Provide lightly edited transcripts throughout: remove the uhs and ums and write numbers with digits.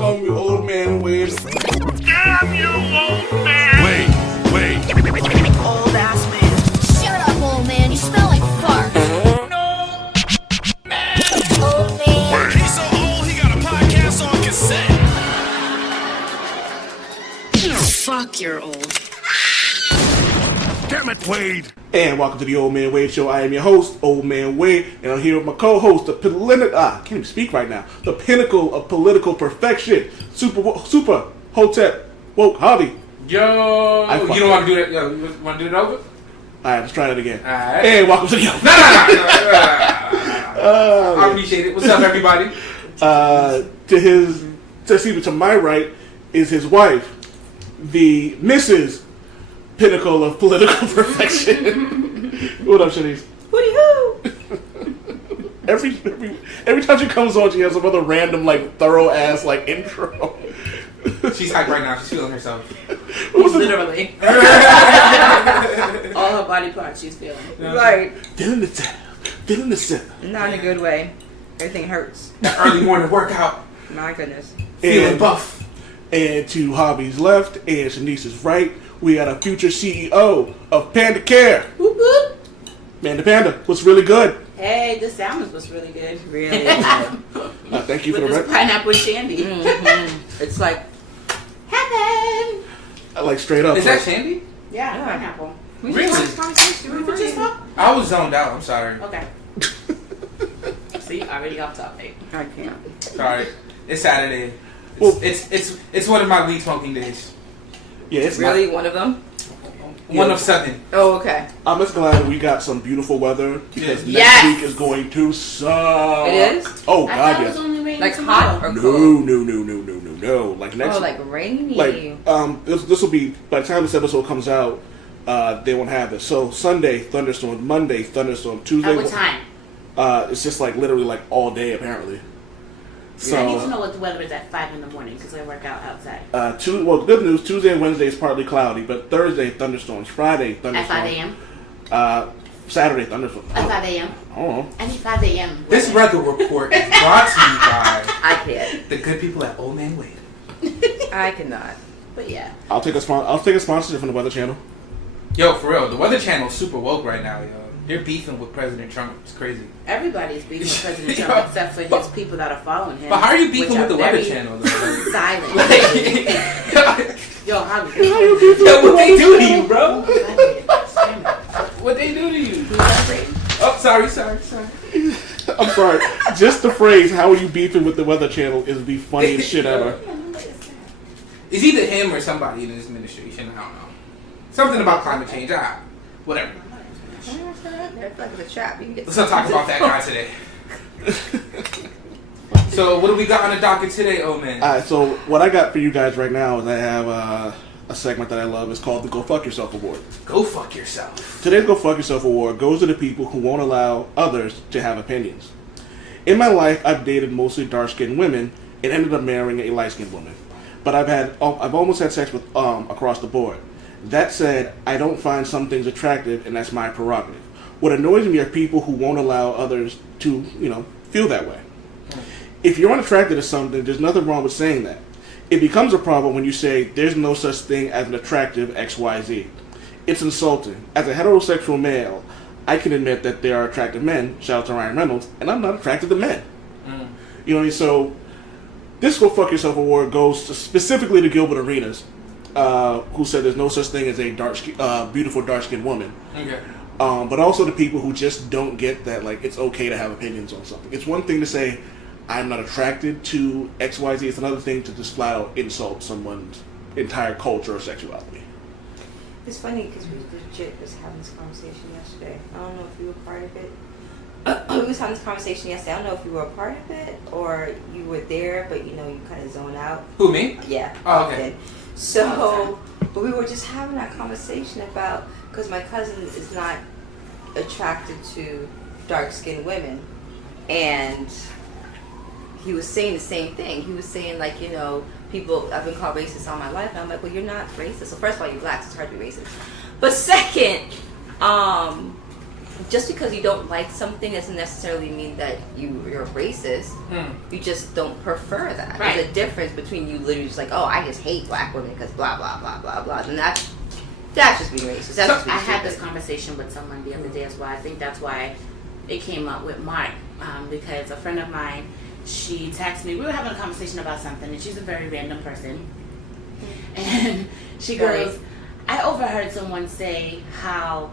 call me old man Wade. Damn you, old man! Wait. Old ass man. Shut up, old man. You smell like fart. No! Man! Old man. He's so old, he got a podcast on cassette. Fuck, you're old. Damn it, Wade. And welcome to the Old Man Wade Show. I am your host, Old Man Wade, and I'm here with my co-host, I can't even speak right now. The pinnacle of political perfection, Super Hotep Woke Harvey. Yo, you don't want to do that? Yo, you want to do it over? All right, let's try that again. All right. And welcome to the No. I appreciate it. What's up, everybody? To my right is his wife, the Mrs. Pinnacle of political perfection. What up, Shanice? Hooty hoo! Every time she comes on, she has some other random, thorough ass intro. She's hyped right now. She's feeling herself. Literally. All her body parts she's feeling. Right. Feeling the center. Not in a good way. Everything hurts. That early morning workout. My goodness. Feeling buff. And to Hobby's left and Shanice's right, we got a future CEO of Panda Care. Whoop whoop. Panda, what's really good? Hey, this salmon was really good. Really Thank you for With the this pineapple shandy. Mm-hmm. It's like heaven. Straight up. Is that shandy? Yeah, pineapple. Really? I was zoned out. I'm sorry. Okay. See, already off topic. I can't. Sorry. It's Saturday. It's one of my weed smoking days. Yeah, it's really one of them. One of 7. Oh, okay. I'm just glad we got some beautiful weather because next week is going to suck. It is? Oh, God, yes. Like hot or No. Like next like rainy. This will be, by the time this episode comes out, they won't have it. So Sunday, thunderstorm. Monday, thunderstorm. Tuesday. At what time? It's just literally all day apparently. So, I need to know what the weather is at 5 in the morning because I work out outside. Good news. Tuesday and Wednesday is partly cloudy, but Thursday thunderstorms. Friday thunderstorms. At 5 a.m. Saturday thunderstorms. At 5 a.m. Oh. I need 5 a.m. This weather report is brought to you by I can't. the good people at Old Man Wade. I cannot. But yeah. I'll take a sponsorship from the Weather Channel. Yo, for real, the Weather Channel is super woke right now, yo. They're beefing with President Trump. It's crazy. Everybody's beefing with President Trump except for his people that are following him. But how are you beefing with the Weather Channel, though? Silent. Yo, how Yo, what they do to you, bro? What they do to you? Oh, sorry. I'm sorry. Just the phrase, how are you beefing with the Weather Channel is the funniest shit ever. It's either him or somebody in his administration. I don't know. Something about climate change. Whatever. Let's not talk about that guy today. So, what do we got on the docket today, old man? Alright, so what I got for you guys right now is I have a segment that I love. It's called the Go Fuck Yourself Award. Go fuck yourself. Today's Go Fuck Yourself Award goes to the people who won't allow others to have opinions. In my life, I've dated mostly dark-skinned women and ended up marrying a light-skinned woman. But I've almost had sex with across the board. That said, I don't find some things attractive, and that's my prerogative. What annoys me are people who won't allow others to, feel that way. If you're unattracted to something, there's nothing wrong with saying that. It becomes a problem when you say, there's no such thing as an attractive XYZ. It's insulting. As a heterosexual male, I can admit that there are attractive men, shout out to Ryan Reynolds, and I'm not attracted to men. You know what I mean? So, this Go Fuck Yourself Award goes specifically to Gilbert Arenas, who said there's no such thing as a beautiful dark-skinned woman. Okay. But also the people who just don't get that, it's okay to have opinions on something. It's one thing to say, I'm not attracted to XYZ. It's another thing to just flat out insult someone's entire culture or sexuality. It's funny because we legit was having this conversation yesterday. I don't know if you were part of it. We was having this conversation yesterday. I don't know if you were a part of it or you were there, but you kind of zone out. Who, me? Yeah. Oh, okay. So, but we were just having that conversation about, because my cousin is not attracted to dark-skinned women, and he was saying the same thing. He was saying, people, I've been called racist all my life, and I'm like, well, you're not racist. So first of all, you're black, so it's hard to be racist. But second, just because you don't like something doesn't necessarily mean that you're racist. You just don't prefer that. Right. There's a difference between you literally just like, oh, I just hate black women because blah blah blah blah blah. And that's just being racist. That's just being I had stupid. this conversation with someone the other day as well. I think that's why it came up with Mark, because a friend of mine, she texted me. We were having a conversation about something, and she's a very random person. And she goes, I overheard someone say how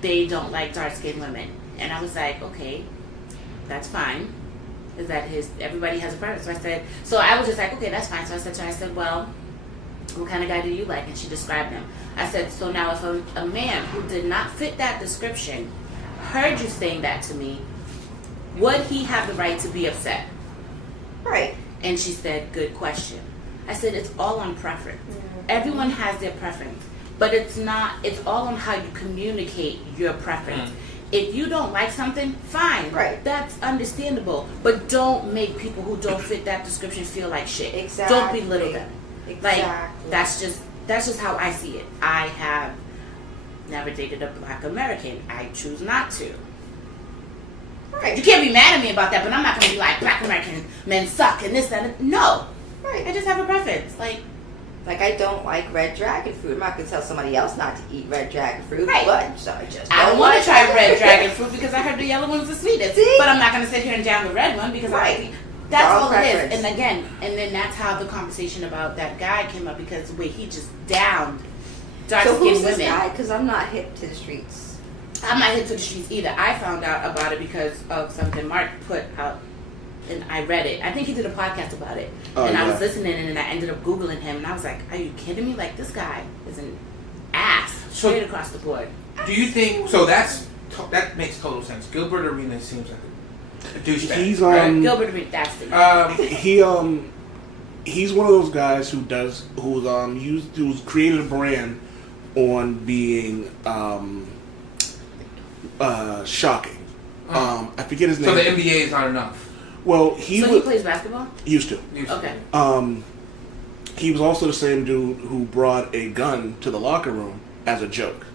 they don't like dark-skinned women. And I was like, okay, that's fine. Is that everybody has a preference. So I was just like, okay, that's fine. So I said to her, well, what kind of guy do you like? And she described him. I said, so now if a man who did not fit that description heard you saying that to me, would he have the right to be upset? Right. And she said, good question. I said, it's all on preference. Everyone has their preference. But it's all on how you communicate your preference. If you don't like something, fine. Right. That's understandable. But don't make people who don't fit that description feel like shit. Exactly. Don't belittle them. Exactly. Like, that's just how I see it. I have never dated a black American. I choose not to. Right. You can't be mad at me about that, but I'm not going to be like, black American men suck and this, that, and no. Right. I just have a preference. Like I don't like red dragon fruit. I'm not gonna tell somebody else not to eat red dragon fruit, Right. but so I just I don't want like to try it. red dragon fruit because I heard the yellow one's the sweetest. See? But I'm not going to sit here and down the red one because Right. that's Our all it is. preference. And then that's how the conversation about that guy came up because the way he just downed So dark-skinned who's this women. guy? Because I'm not hip to the streets. I'm not hip to the streets either. I found out about it because of something Mark put out, and I read it. I think he did a podcast about it. Oh, and I yeah. was listening, and then I ended up Googling him, and I was like, are you kidding me? Like, this guy is an ass straight across the board. Do you think so? That makes total sense. Gilbert Arenas seems like a douchebag. He's right? Gilbert Arenas, that's the he's one of those guys who's created a brand on being shocking. I forget his name. So the NBA is not enough. Well, So he plays basketball? used to. Okay. He was also the same dude who brought a gun to the locker room as a joke.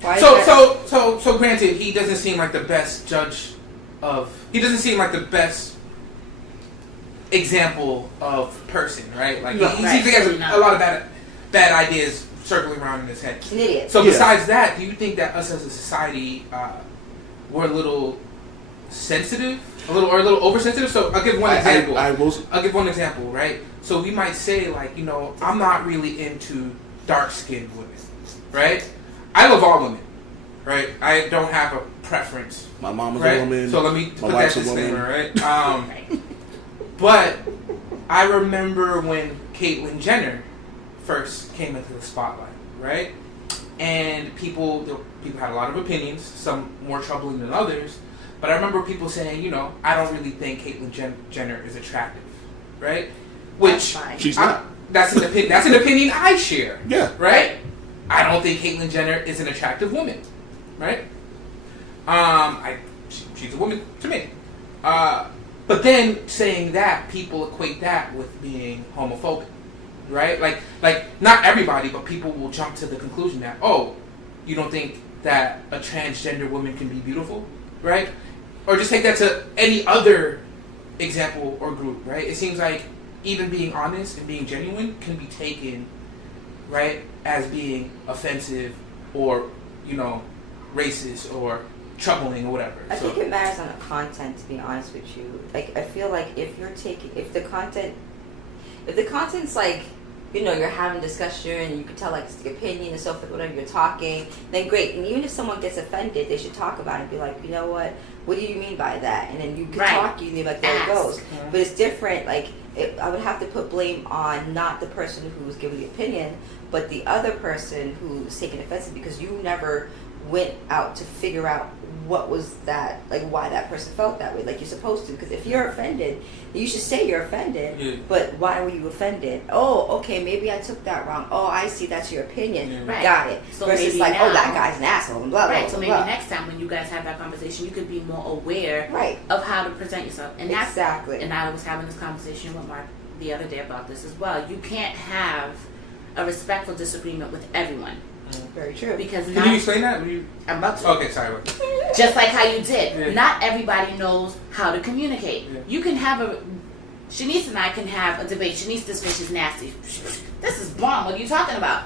Why is that? So granted, he doesn't seem like the best judge of. He doesn't seem like the best example of person, right? Like he seems like he has a lot of bad ideas circling around in his head. He's an idiot. So Yeah. besides that, do you think that us as a society we're a little sensitive, or a little oversensitive? So I'll give one example. I'll give one example, right? So we might say like, I'm not really into dark-skinned women, right? I love all women, right? I don't have a preference. My mom is Right? a woman. So let me put that wife's a disclaimer, woman. right? But I remember when Caitlyn Jenner first came into the spotlight, right? And people had a lot of opinions, some more troubling than others. But I remember people saying, I don't really think Caitlyn Jenner is attractive, right? Which That's fine. She's not. That's an opinion. That's an opinion I share. Yeah. Right. I don't think Caitlyn Jenner is an attractive woman, right? She's a woman to me. But then saying that, people equate that with being homophobic, right? Like not everybody, but people will jump to the conclusion that, oh, you don't think that a transgender woman can be beautiful, right? Or just take that to any other example or group, right? It seems like even being honest and being genuine can be taken, right, as being offensive or, racist or troubling or whatever. I think it matters on the content, to be honest with you. Like, I feel like if the content's like, you're having discussion and you can tell like it's the opinion and so forth, whatever you're talking, then great. And even if someone gets offended, they should talk about it and be like, you know what do you mean by that? And then you can talk, you can be like, there it goes. Mm-hmm. But it's different, like, I would have to put blame on not the person who's giving the opinion, but the other person who's taking offense, because you never went out to figure out what was that, like why that person felt that way, like you're supposed to. Because if you're offended, you should say you're offended. Yeah. But why were you offended? Oh, okay, maybe I took that wrong. Oh, I see, that's your opinion. Yeah. Right. Got it. So versus maybe like, now- oh, that guy's an asshole and blah blah Right, blah. so maybe blah. next time when you guys have that conversation, you could be more aware Right. of how to present yourself. And that's Exactly. And I was having this conversation with Mark the other day about this as well. You can't have a respectful disagreement with everyone. Very true. Because Can not, you explain that? I'm about to. Okay, sorry. Just like how you did. Yeah. Not everybody knows how to communicate. Yeah. You can have Shanice and I can have a debate. Shanice, this fish is nasty. This is bomb. What are you talking about?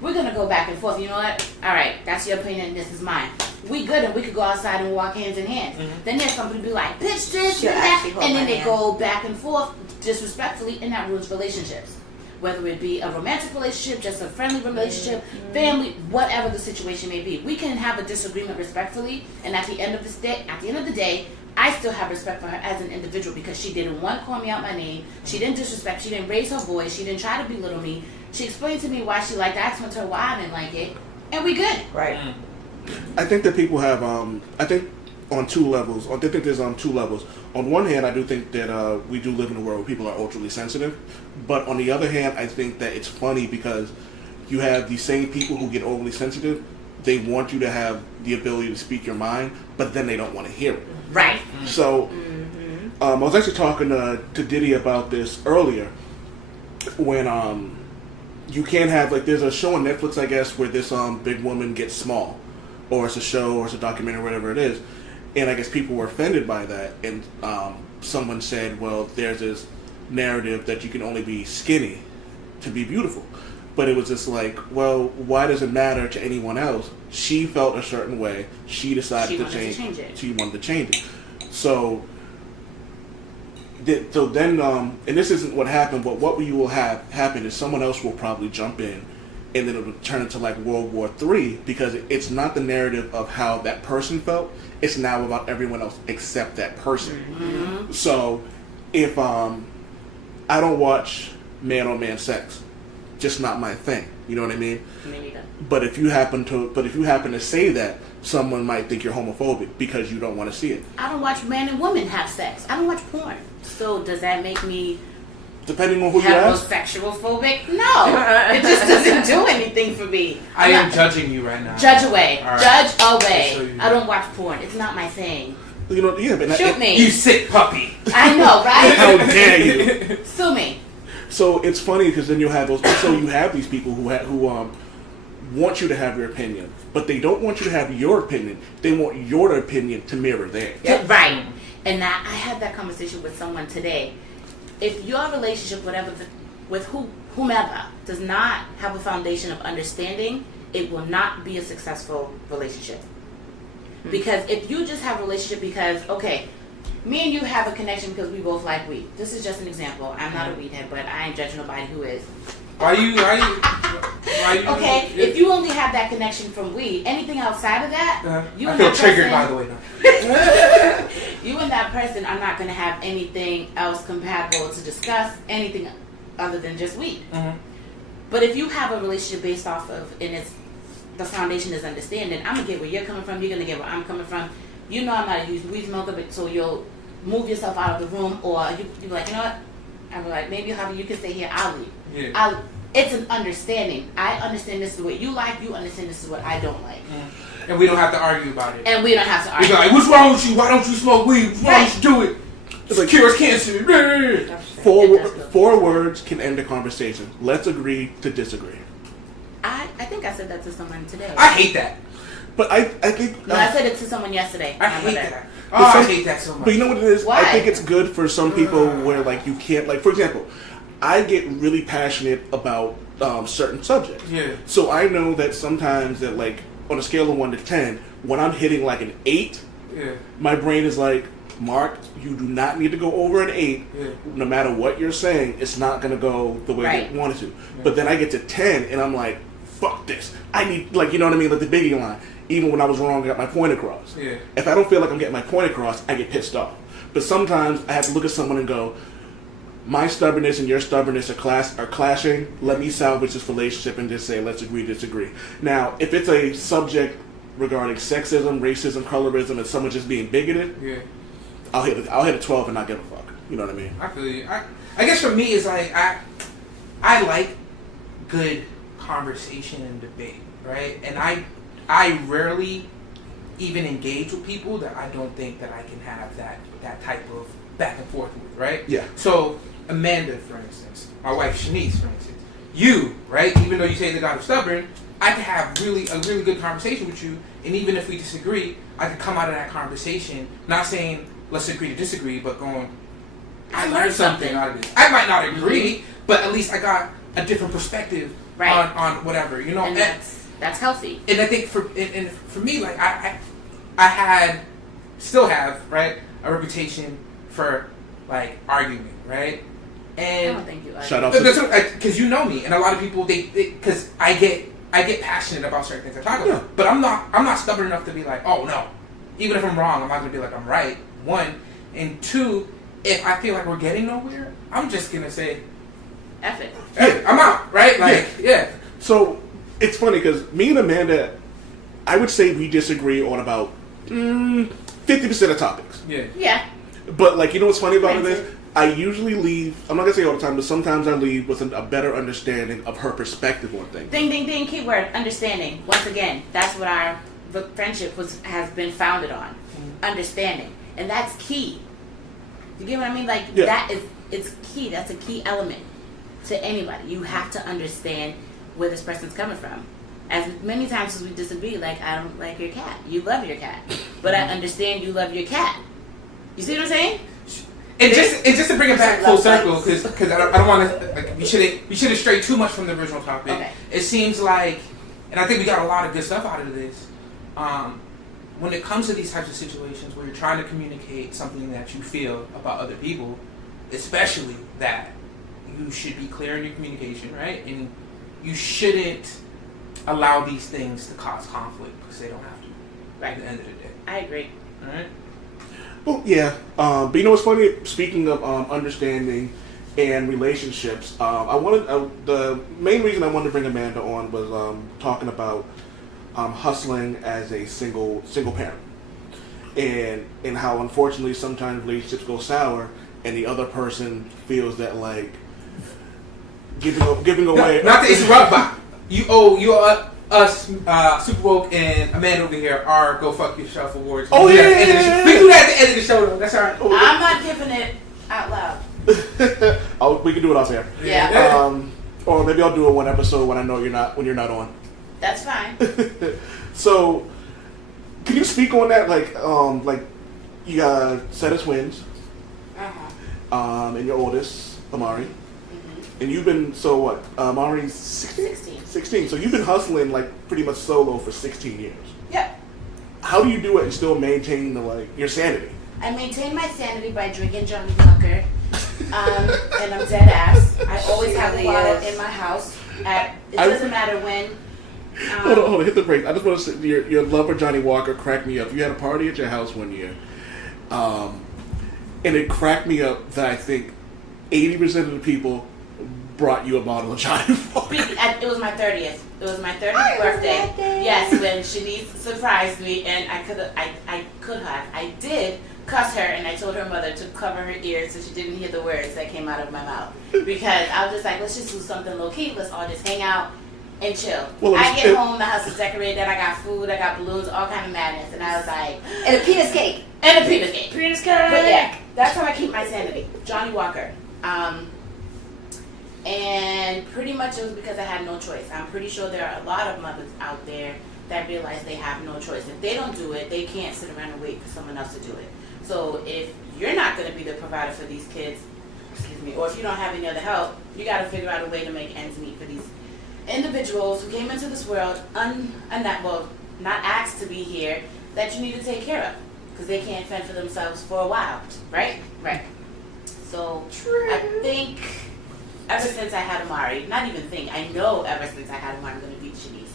We're going to go back and forth. You know what? All right, that's your opinion. This is mine. We good, and we could go outside and walk hands in hand. Mm-hmm. Then there's somebody be like, bitch, this, She'll and that. actually hold And then my they hand. go back and forth disrespectfully, and that ruins relationships. Whether it be a romantic relationship, just a friendly relationship, family, whatever the situation may be. We can have a disagreement respectfully, and at the end of the day, I still have respect for her as an individual because she didn't call me out my name. She didn't disrespect. She didn't raise her voice. She didn't try to belittle me. She explained to me why she liked it. I explained to her why I didn't like it, and we good. Right. I think that people have, I think on two levels, I think there's two levels. On one hand, I do think that we do live in a world where people are ultra sensitive. But on the other hand, I think that it's funny because you have these same people who get overly sensitive. They want you to have the ability to speak your mind, but then they don't want to hear it. Right. So, I was actually talking to Diddy about this earlier when you can't have, like, there's a show on Netflix, I guess, where this big woman gets small, or it's a show, or it's a documentary, whatever it is, and I guess people were offended by that, and someone said, well, there's this narrative that you can only be skinny to be beautiful. But it was just like, well, why does it matter to anyone else? She felt a certain way. She decided to change it. She wanted to change it. So then, and this isn't what happened, but what you will have happen is someone else will probably jump in, and then it will turn into like World War III, because it's not the narrative of how that person felt. It's now about everyone else except that person. Mm-hmm. So if I don't watch man-on-man sex, just not my thing. You know what I mean? Me neither. But if you happen to say that, someone might think you're homophobic because you don't want to see it. I don't watch man and woman have sex. I don't watch porn. So does that make me Depending on who you ask? heterosexual phobic? No. It just doesn't do anything for me. I am judging you right now. Judge away. All right. Judge Just so away. you know. I don't watch porn. It's not my thing. You know, yeah, but Shoot me. You sick puppy. I know, How right? dare you? Sue me. So it's funny because then you have those. So you have these people who want you to have your opinion, but they don't want you to have your opinion. They want your opinion to mirror theirs. Yeah, right. And I had that conversation with someone today. If your relationship, with whomever, does not have a foundation of understanding, it will not be a successful relationship. Because if you just have a relationship because, okay, me and you have a connection because we both like weed. This is just an example. I'm not a weed head, but I ain't judging nobody who is. Why you? Okay, if you only have that connection from weed, anything outside of that, you I and feel that triggered, person, by the way. Now. you and that person are not going to have anything else compatible to discuss, anything other than just weed. Mm-hmm. But if you have a relationship based off of, and the foundation is understanding, I'm going to get where you're coming from, you're going to get where I'm coming from. You know I'm not a huge weed smoker, but so you'll move yourself out of the room, or you'll be like, you know what? I'm like, maybe you can stay here, I'll leave. Yeah. It's an understanding. I understand this is what you like, you understand this is what I don't like. Mm-hmm. And we don't have to argue about it. And we don't have to We argue. go like, what's wrong with you? Why don't you smoke weed? Why don't you do it? It's like cures cancer. Four words can end a conversation. Let's agree to disagree. I think I said that to someone today. I hate that. But I think... No, I said it to someone yesterday. I hate that. Oh, I hate that so much. But you know what it is? Why? I think it's good for some people where, like, you can't... Like, for example, I get really passionate about certain subjects. Yeah. So I know that sometimes that, like, on a scale of 1 to 10, when I'm hitting, like, an 8, my brain is like, Mark, you do not need to go over an 8. Yeah. No matter what you're saying, it's not going to go the way they wanted to. Yeah. But then I get to 10, and I'm like, fuck this. I need, like, you know what I mean? Like the Biggie line. Even when I was wrong, I got my point across. Yeah. If I don't feel like I'm getting my point across, I get pissed off. But sometimes I have to look at someone and go, my stubbornness and your stubbornness are clashing. Let me salvage this relationship and just say, let's agree to disagree. Now, if it's a subject regarding sexism, racism, colorism, and someone just being bigoted, I'll hit a 12 and not give a fuck. You know what I mean? I feel you. I guess for me, it's like I like good conversation and debate, right? And I rarely even engage with people that I don't think that I can have that type of back and forth with, right? Yeah. So Amanda, for instance, my wife Shanice, for instance, you, right? Even though you say that I'm stubborn, I could have a really good conversation with you, and even if we disagree, I could come out of that conversation not saying let's agree to disagree, but going, I learned something out of this. I might not agree, but at least I got a different perspective on whatever, you know. And that's healthy. And I think for me, like I still have right a reputation for like arguing, right? And I don't think you are. Shout out because you know me, and a lot of people because I get passionate about certain things I talk about, but I'm not stubborn enough to be like, oh no, even if I'm wrong, I'm not gonna be like I'm right. One, and two, if I feel like we're getting nowhere, I'm just gonna say, F it. hey, I'm out, right? Like, yeah. So it's funny because me and Amanda, I would say we disagree on about 50% of topics. Yeah. Yeah. But like, you know what's funny about it is, I usually leave. I'm not gonna say all the time, but sometimes I leave with a better understanding of her perspective on things. Ding, ding, ding. Keyword: understanding. Once again, that's what our friendship has been founded on. Understanding, and that's key. You get what I mean? Like it's key. That's a key element to anybody. You have to understand where this person's coming from. As many times as we disagree, like I don't like your cat. You love your cat, but I understand you love your cat. You see what I'm saying? And just to bring it back full circle, because I don't want to like we should stray too much from the original topic. Okay. It seems like, and I think we got a lot of good stuff out of this. When it comes to these types of situations where you're trying to communicate something that you feel about other people, especially that you should be clear in your communication, right? And you shouldn't allow these things to cause conflict because they don't have to. Right. At the end of the day. I agree. All right. Well, yeah. But you know what's funny? Speaking of understanding and relationships, the main reason I wanted to bring Amanda on was talking about hustling as a single parent, and how unfortunately sometimes relationships go sour, and the other person feels that like giving away. Not to interrupt, but you owe us Super Woke and Amanda over here are Go Fuck Yourself awards. Oh We yeah, do that at the end of the show though. That's all right. I'm not giving it out loud. We can do it off air. Yeah. Or maybe I'll do it one episode when I know you're not on. That's fine. So, can you speak on that? Like you got a set of twins, and your oldest, Amari, and you've been Amari's 16. So you've been hustling like pretty much solo for 16 years. Yep. How do you do it and still maintain your sanity? I maintain my sanity by drinking Johnny Walker, and I'm dead ass. I always have a bottle in my house. It doesn't matter when. Hold on, hit the break. I just want to say, your love for Johnny Walker cracked me up. You had a party at your house one year, and it cracked me up that I think 80% of the people brought you a bottle of Johnny Walker. It was my 30th. It was my 30th birthday. Yes, when Shanice surprised me, and I did cuss her, and I told her mother to cover her ears so she didn't hear the words that came out of my mouth. Because I was just like, let's just do something low key. Let's all just hang out and chill. I get home, the house is decorated, I got food, I got balloons, all kind of madness, and I was like, and a penis cake. But yeah, that's how I keep my sanity. Johnny Walker. And pretty much it was because I had no choice. I'm pretty sure there are a lot of mothers out there that realize they have no choice. If they don't do it, they can't sit around and wait for someone else to do it. So if you're not going to be the provider for these kids, or if you don't have any other help, you got to figure out a way to make ends meet for these individuals who came into this world not asked to be here, that you need to take care of because they can't fend for themselves for a while, right? Right. So I think ever since I had Amari, I know ever since I had Amari, I'm going to beat Shanice.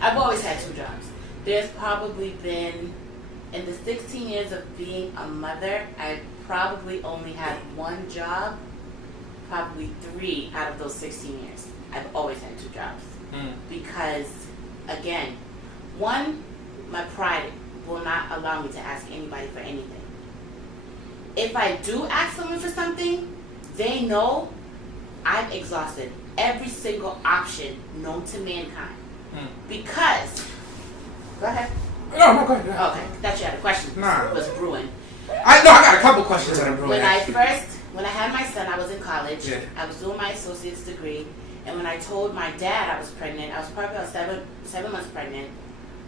I've always had two jobs. There's probably been, in the 16 years of being a mother, I've probably only had one job, probably 3 out of those 16 years. I've always had 2 jobs. Because, again, one, my pride will not allow me to ask anybody for anything. If I do ask someone for something, they know I've exhausted every single option known to mankind. Because, go ahead. No, go ahead. Okay, thought you had a question. Nah. It was brewing. I got a couple questions that are brewing. When I had my son, I was in college. Yeah. I was doing my associate's degree, And when I told my dad I was pregnant, I was probably about seven months pregnant.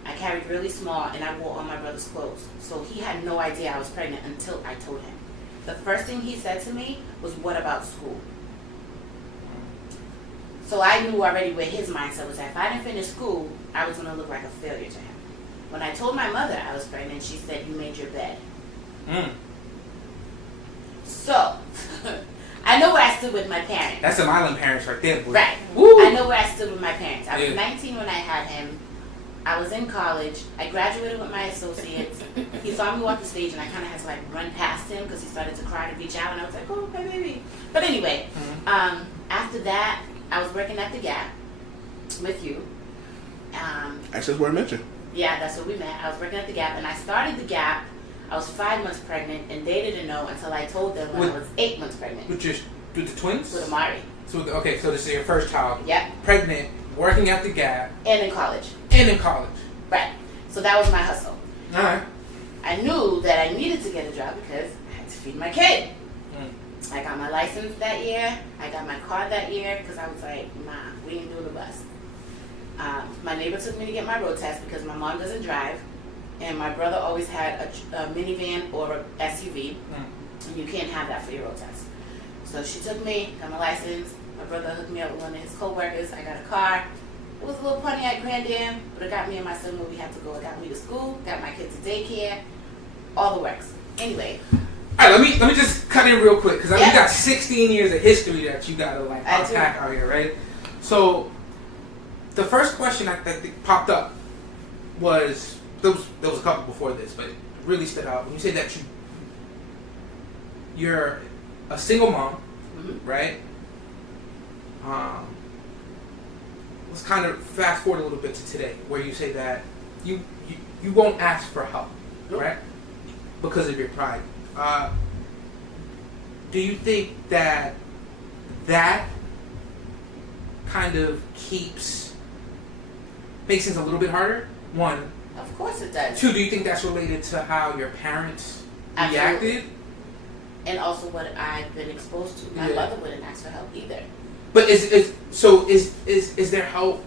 I carried really small, and I wore all my brother's clothes. So he had no idea I was pregnant until I told him. The first thing he said to me was, "What about school?" So I knew already where his mindset was at. If I didn't finish school, I was going to look like a failure to him. When I told my mother I was pregnant, she said, "You made your bed." So, I know where I stood with my parents. That's some island parents right there, boy. Right. Woo. I know where I stood with my parents. I was Yeah. 19 when I had him. I was in college. I graduated with my associates. He saw me walk the stage, and I kind of had to like run past him because he started to cry to reach out, and I was like, "Oh, my baby." But anyway, after that, I was working at the Gap with you. Access where I met you. Yeah, that's where we met. I was working at the Gap, and I started the Gap. I was 5 months pregnant, and they didn't know until I told them when I was 8 months pregnant. With the twins? With Amari. So this is your first child. Yep. Pregnant, working at the Gap, And in college. and in college. Right. So that was my hustle. All right. I knew that I needed to get a job because I had to feed my kid. I got my license that year. I got my car that year because I was like, "Ma, we ain't doing the bus." My neighbor took me to get my road test because my mom doesn't drive. And my brother always had a minivan or a SUV. And you can't have that for your road test. So she took me, got my license. My brother hooked me up with one of his co-workers. I got a car. It was a little Pontiac Grand Am, but it got me and my son where we had to go. It got me to school, got my kids to daycare, all the works. Anyway. All right, let me just cut in real quick because Yeah. we got 16 years of history that you gotta like I do. unpack out here, right? So the first question that popped up was there was a couple before this, but it really stood out when you say that you're a single mom, right? Let's kind of fast forward a little bit to today, where you say that you won't ask for help, right? Because of your pride. Do you think that kind of makes things a little bit harder? One. Of course it does. Two, do you think that's related to how your parents Absolutely. reacted? And also what I've been exposed to. My Yeah. mother wouldn't ask for help either. But is there help?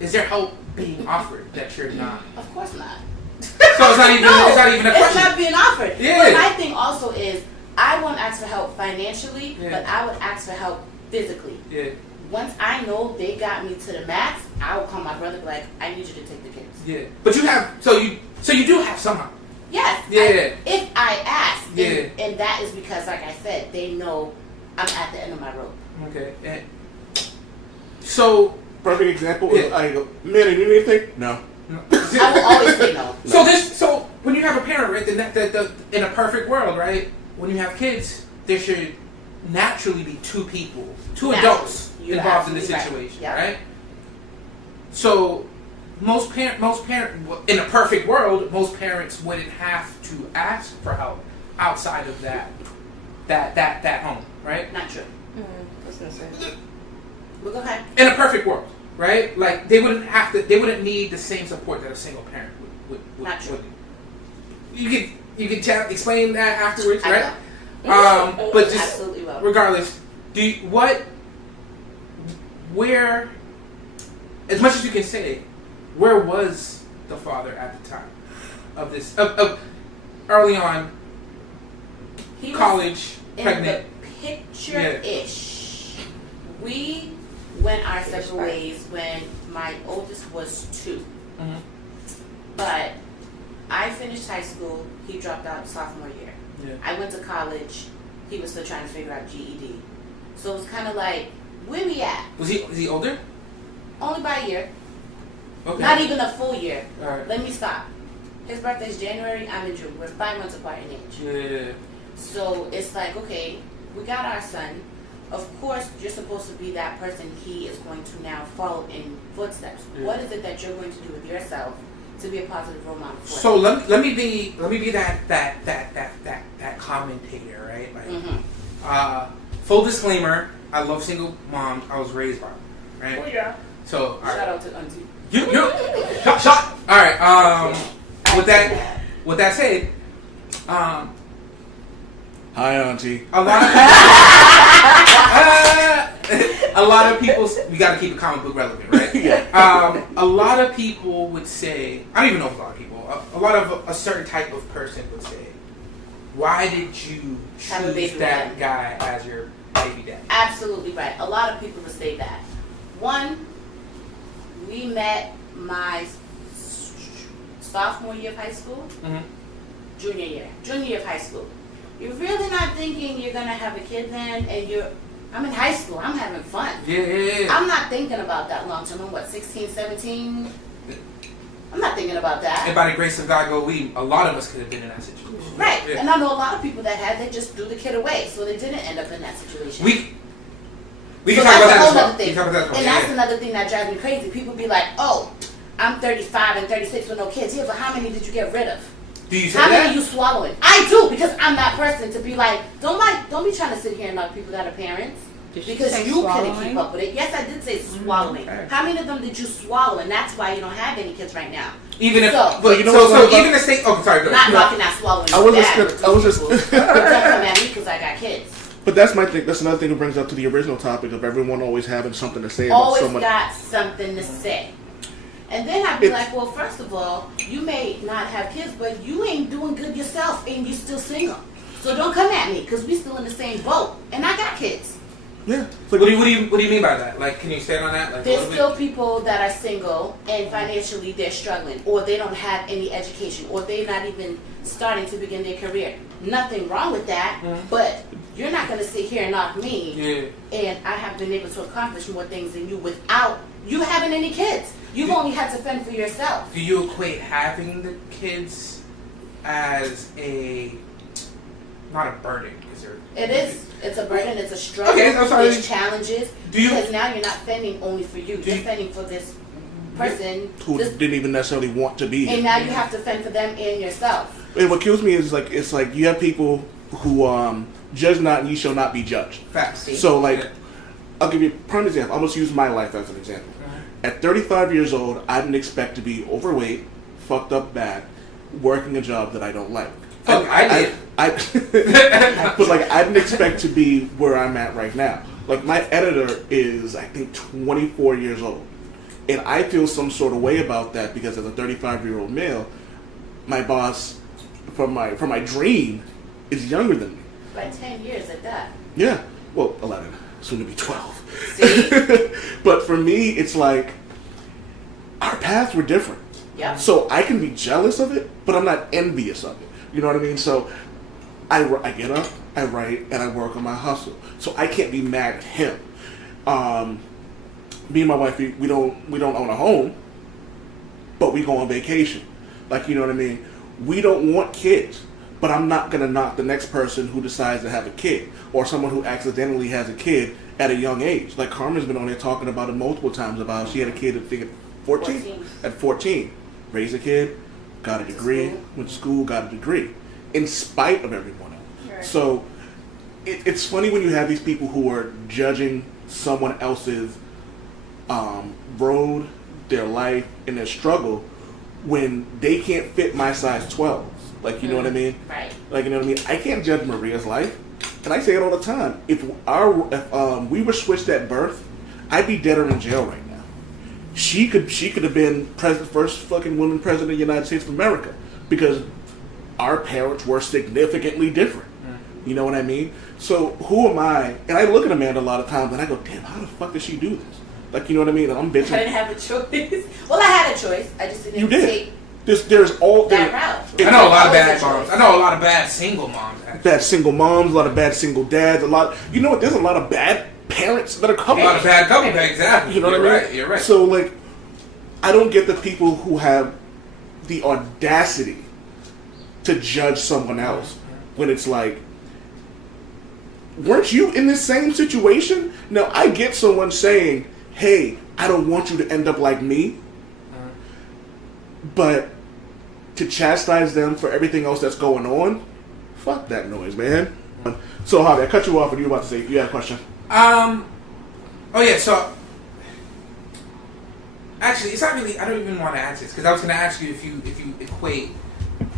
Is there help being offered that you're not? Of course not. So it's not even. No, it's not even a question. It's not being offered. Yeah. But my thing also is, I won't ask for help financially, Yeah. but I would ask for help physically. Yeah. Once I know they got me to the max, I will call my brother and be like, "I need you to take the kids." Yeah. But you have. So you do have some help. Yes. Yeah. If I ask. Yeah. And that is because, like I said, they know I'm at the end of my rope. Okay. So. Perfect example is Yeah. I go, "Man, you need anything?" No. I will always say no. So when you have a parent, right? Then in a perfect world, right? When you have kids, there should naturally be two people, two Naturally. adults You're involved in this absolutely right. situation, Yep. right? So most parent, in a perfect world, most parents wouldn't have to ask for help outside of that home, right? Not true. Mm-hmm. But go ahead. In a perfect world, right? Like they wouldn't need the same support that a single parent would. Not true. You can explain that afterwards, I right? will. But just Absolutely will. regardless, where, as much as you can say, where was the father at the time of this of early on He was college in pregnant? the picture-ish. We went our separate ways when my oldest was 2. Mhm. But I finished high school. He dropped out sophomore year. Yeah. I went to college. He was still trying to figure out GED. So it was kind of like, where we at? Was he older? Only by a year. Okay. Not even a full year. All right. Let me stop. His birthday's January. I'm in June. We're 5 months apart in age. Yeah. So it's like, okay, we got our son. Of course, you're supposed to be that person he is going to now follow in footsteps. Yeah. What is it that you're going to do with yourself to be a positive role model for So him? let me be that commentator, right? Like, full disclaimer: I love single moms. I was raised by them, right? Oh yeah. So all right. Shout out to Auntie. You shot. All right. With that said, Hi, Auntie. a a lot of people, we got to keep it comic book relevant, right? Yeah. A lot of people would say, I don't even know if a lot of people, a lot of a certain type of person would say, why did you Have a baby choose that guy as your baby daddy? Absolutely right. A lot of people would say that. One, we met my sophomore year of high school, junior year of high school. You're really not thinking you're gonna have a kid then, and I'm in high school, I'm having fun. Yeah. I'm not thinking about that long term. I'm 16, 17? I'm not thinking about that. And by the grace of God, a lot of us could have been in that situation. Right. Yeah. And I know a lot of people that they just threw the kid away, so they didn't end up in that situation. We So can talk about that's a that whole as well. other thing. We can talk about that as And well. that's another thing that drives me crazy. People be like, oh, I'm 35 and 36 with no kids. Yeah, but how many did you get rid of? Do you say How that? many you swallowing? I do, because I'm that person to be like, don't be trying to sit here and knock people that are parents. Did she Because say you couldn't swallowing? keep up with it. Yes, I did say swallowing. Okay. How many of them did you swallow? And that's why you don't have any kids right now. Even if, So- but you know so what's funny about- even the state. Oh, sorry. Go Not ahead. knocking that swallowing. I was just bad gonna- with I was these just- people. But don't come at me because I got kids. But that's my thing. That's another thing that brings up to the original topic of everyone always having something to say about Always someone. got something to say. And then I'd be It's- like, well, first of all, you may not have kids, but you ain't doing good yourself and you still single. So don't come at me because we still in the same boat. And I got kids. Yeah. It's like, What do you mean by that? Like, can you stand on that? Like, a There's little still people that are single and financially they're struggling, or they don't have any education, or they're not even starting to begin their career. Nothing wrong with that, but you're not going to sit here and knock me. Yeah. And I have been able to accomplish more things than you without you having any kids. You've only had to fend for yourself. Do you equate having the kids as not a burden? It is. It's a burden. It's a struggle. Okay, I'm sorry. It's challenges. Do you- Because now you're not fending only for you. You're you- fending for this person. who didn't even necessarily want to be And here. now you have to fend for them and yourself. And what kills me is like it's like you have people who judge not and ye shall not be judged. Facts. So like Yeah. I'll give you a prime example. I'll just use my life as an example. At 35 years old, I didn't expect to be overweight, fucked up bad, working a job that I don't like. Fuck, I did. But like I didn't expect to be where I'm at right now. Like my editor is I think 24 years old. And I feel some sort of way about that because as a 35-year-old male, my boss from my dream is younger than me. By 10 years at that. Yeah. Well, 11. Soon to be 12. See? But for me, it's like our paths were different. Yep. So I can be jealous of it, but I'm not envious of it. You know what I mean? So I get up, I write, and I work on my hustle. So I can't be mad at him. Me and my wife, we don't own a home, but we go on vacation. Like, you know what I mean? We don't want kids, but I'm not going to knock the next person who decides to have a kid or someone who accidentally has a kid at a young age. Like Carmen's been on there talking about it multiple times about she had a kid at 14. At 14. Raised a kid, got a degree, went to school, got a degree, in spite of everyone else. Right. So it's funny when you have these people who are judging someone else's road, their life, and their struggle when they can't fit my size 12s. Like, you know what I mean? Right. Like, you know what I mean? I can't judge Maria's life. And I say it all the time. If we were switched at birth, I'd be dead or in jail right now. She could have been first fucking woman president of the United States of America because our parents were significantly different. You know what I mean? So who am I? And I look at Amanda a lot of times and I go, damn, how the fuck did she do this? Like, you know what I mean? And I'm I bitching. didn't have a choice. Well, I had a choice. I just didn't You did. take There's all that route. I know a lot of Always bad a moms. choice. I know a lot of bad single moms. Actually. bad single moms, a lot of bad single dads, you know what? There's a lot of bad parents that are A couples. lot of bad couple. Exactly. You know what You're I mean? Right. You're right. So, like, I don't get the people who have the audacity to judge someone else when it's like, weren't you in this same situation? Now, I get someone saying, hey, I don't want you to end up like me, but to chastise them for everything else that's going on, fuck that noise, man. So, Harvey, I cut you off and you were about to say, you had a question? Oh yeah, so actually, it's not really. I don't even want to answer this because I was going to ask you if you equate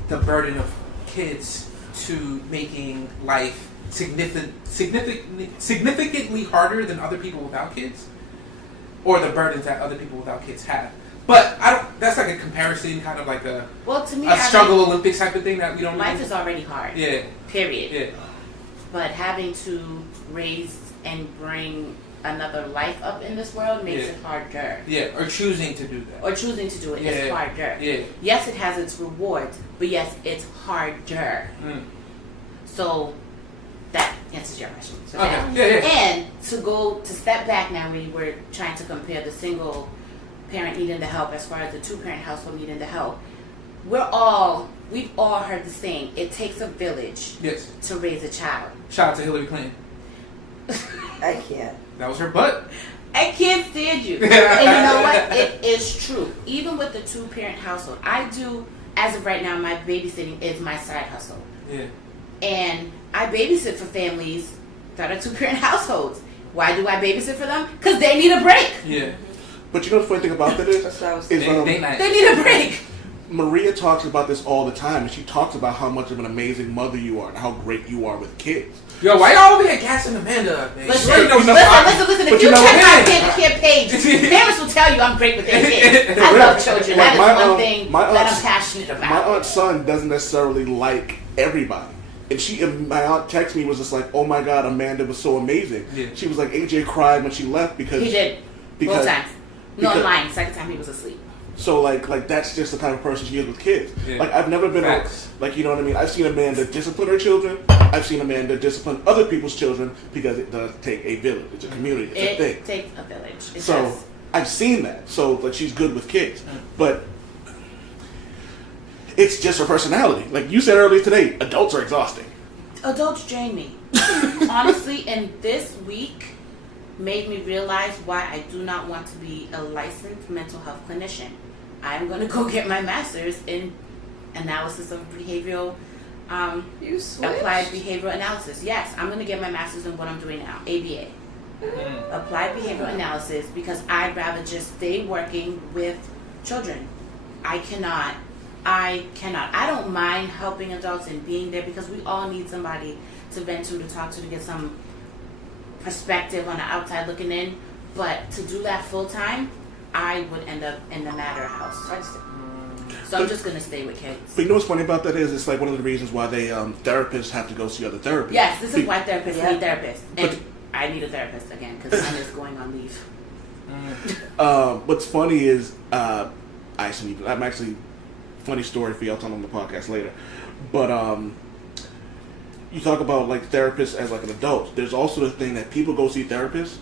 the burden of kids to making life significantly harder than other people without kids, or the burdens that other people without kids have. But I don't. That's like a comparison, kind of like a to me, struggle Olympics type of thing that we don't. Life is already hard. Yeah. Period. Yeah. But having to raise and bring another life up in this world makes it harder. Yeah. Or choosing to do that. Or choosing to do it is harder. Yeah. Yes, it has its rewards, but yes, it's harder. So that answers your question. So Okay. And to step back now, we were trying to compare the single parent needing the help as far as the 2-parent household needing the help. We've all heard the saying, it takes a village to raise a child. Shout out to Hillary Clinton. I can't. That was her butt. I can't stand you. And you know what? It is true. Even with the 2-parent household, I do, as of right now, my babysitting is my side hustle. Yeah. And I babysit for families that are 2-parent households. Why do I babysit for them? Because they need a break. Yeah. But you know the funny thing about that is they need a break. Maria talks about this all the time, and she talks about how much of an amazing mother you are and how great you are with kids. Yo, why y'all over here gassing Amanda up, man? Listen. If you check my kid page, parents will tell you I'm great with their kids. I love children. That is one thing that I'm passionate about. My aunt's son doesn't necessarily like everybody. And my aunt texted me, was just like, oh my God, Amanda was so amazing. Yeah. She was like, AJ cried when she left because... He did. Both times. No, I'm lying. Second time he was asleep. So like that's just the type of person she is with kids. Yeah. Like I've never been like, you know what I mean? I've seen Amanda discipline her children. I've seen Amanda discipline other people's children because it does take a village. It's a community. It's a thing. It takes a village. So I've seen that. So like she's good with kids, but it's just her personality. Like you said earlier today, adults are exhausting. Adults drain me. Honestly, and this week made me realize why I do not want to be a licensed mental health clinician. I'm going to go get my master's in analysis of behavioral, applied behavioral analysis. Yes, I'm going to get my master's in what I'm doing now, ABA. Applied behavioral analysis, because I'd rather just stay working with children. I cannot. I don't mind helping adults and being there because we all need somebody to vent to talk to get some perspective on the outside looking in, but to do that full time, I would end up in the Matter house. So I'm just gonna stay with kids. But you know what's funny about that is it's like one of the reasons why they therapists have to go see other therapists. Yes, this is why therapists need therapists, and I need a therapist again because mine is going on leave. What's funny is I'm actually funny story for y'all telling on the podcast later, but you talk about like therapists as like an adult. There's also the thing that people go see therapists,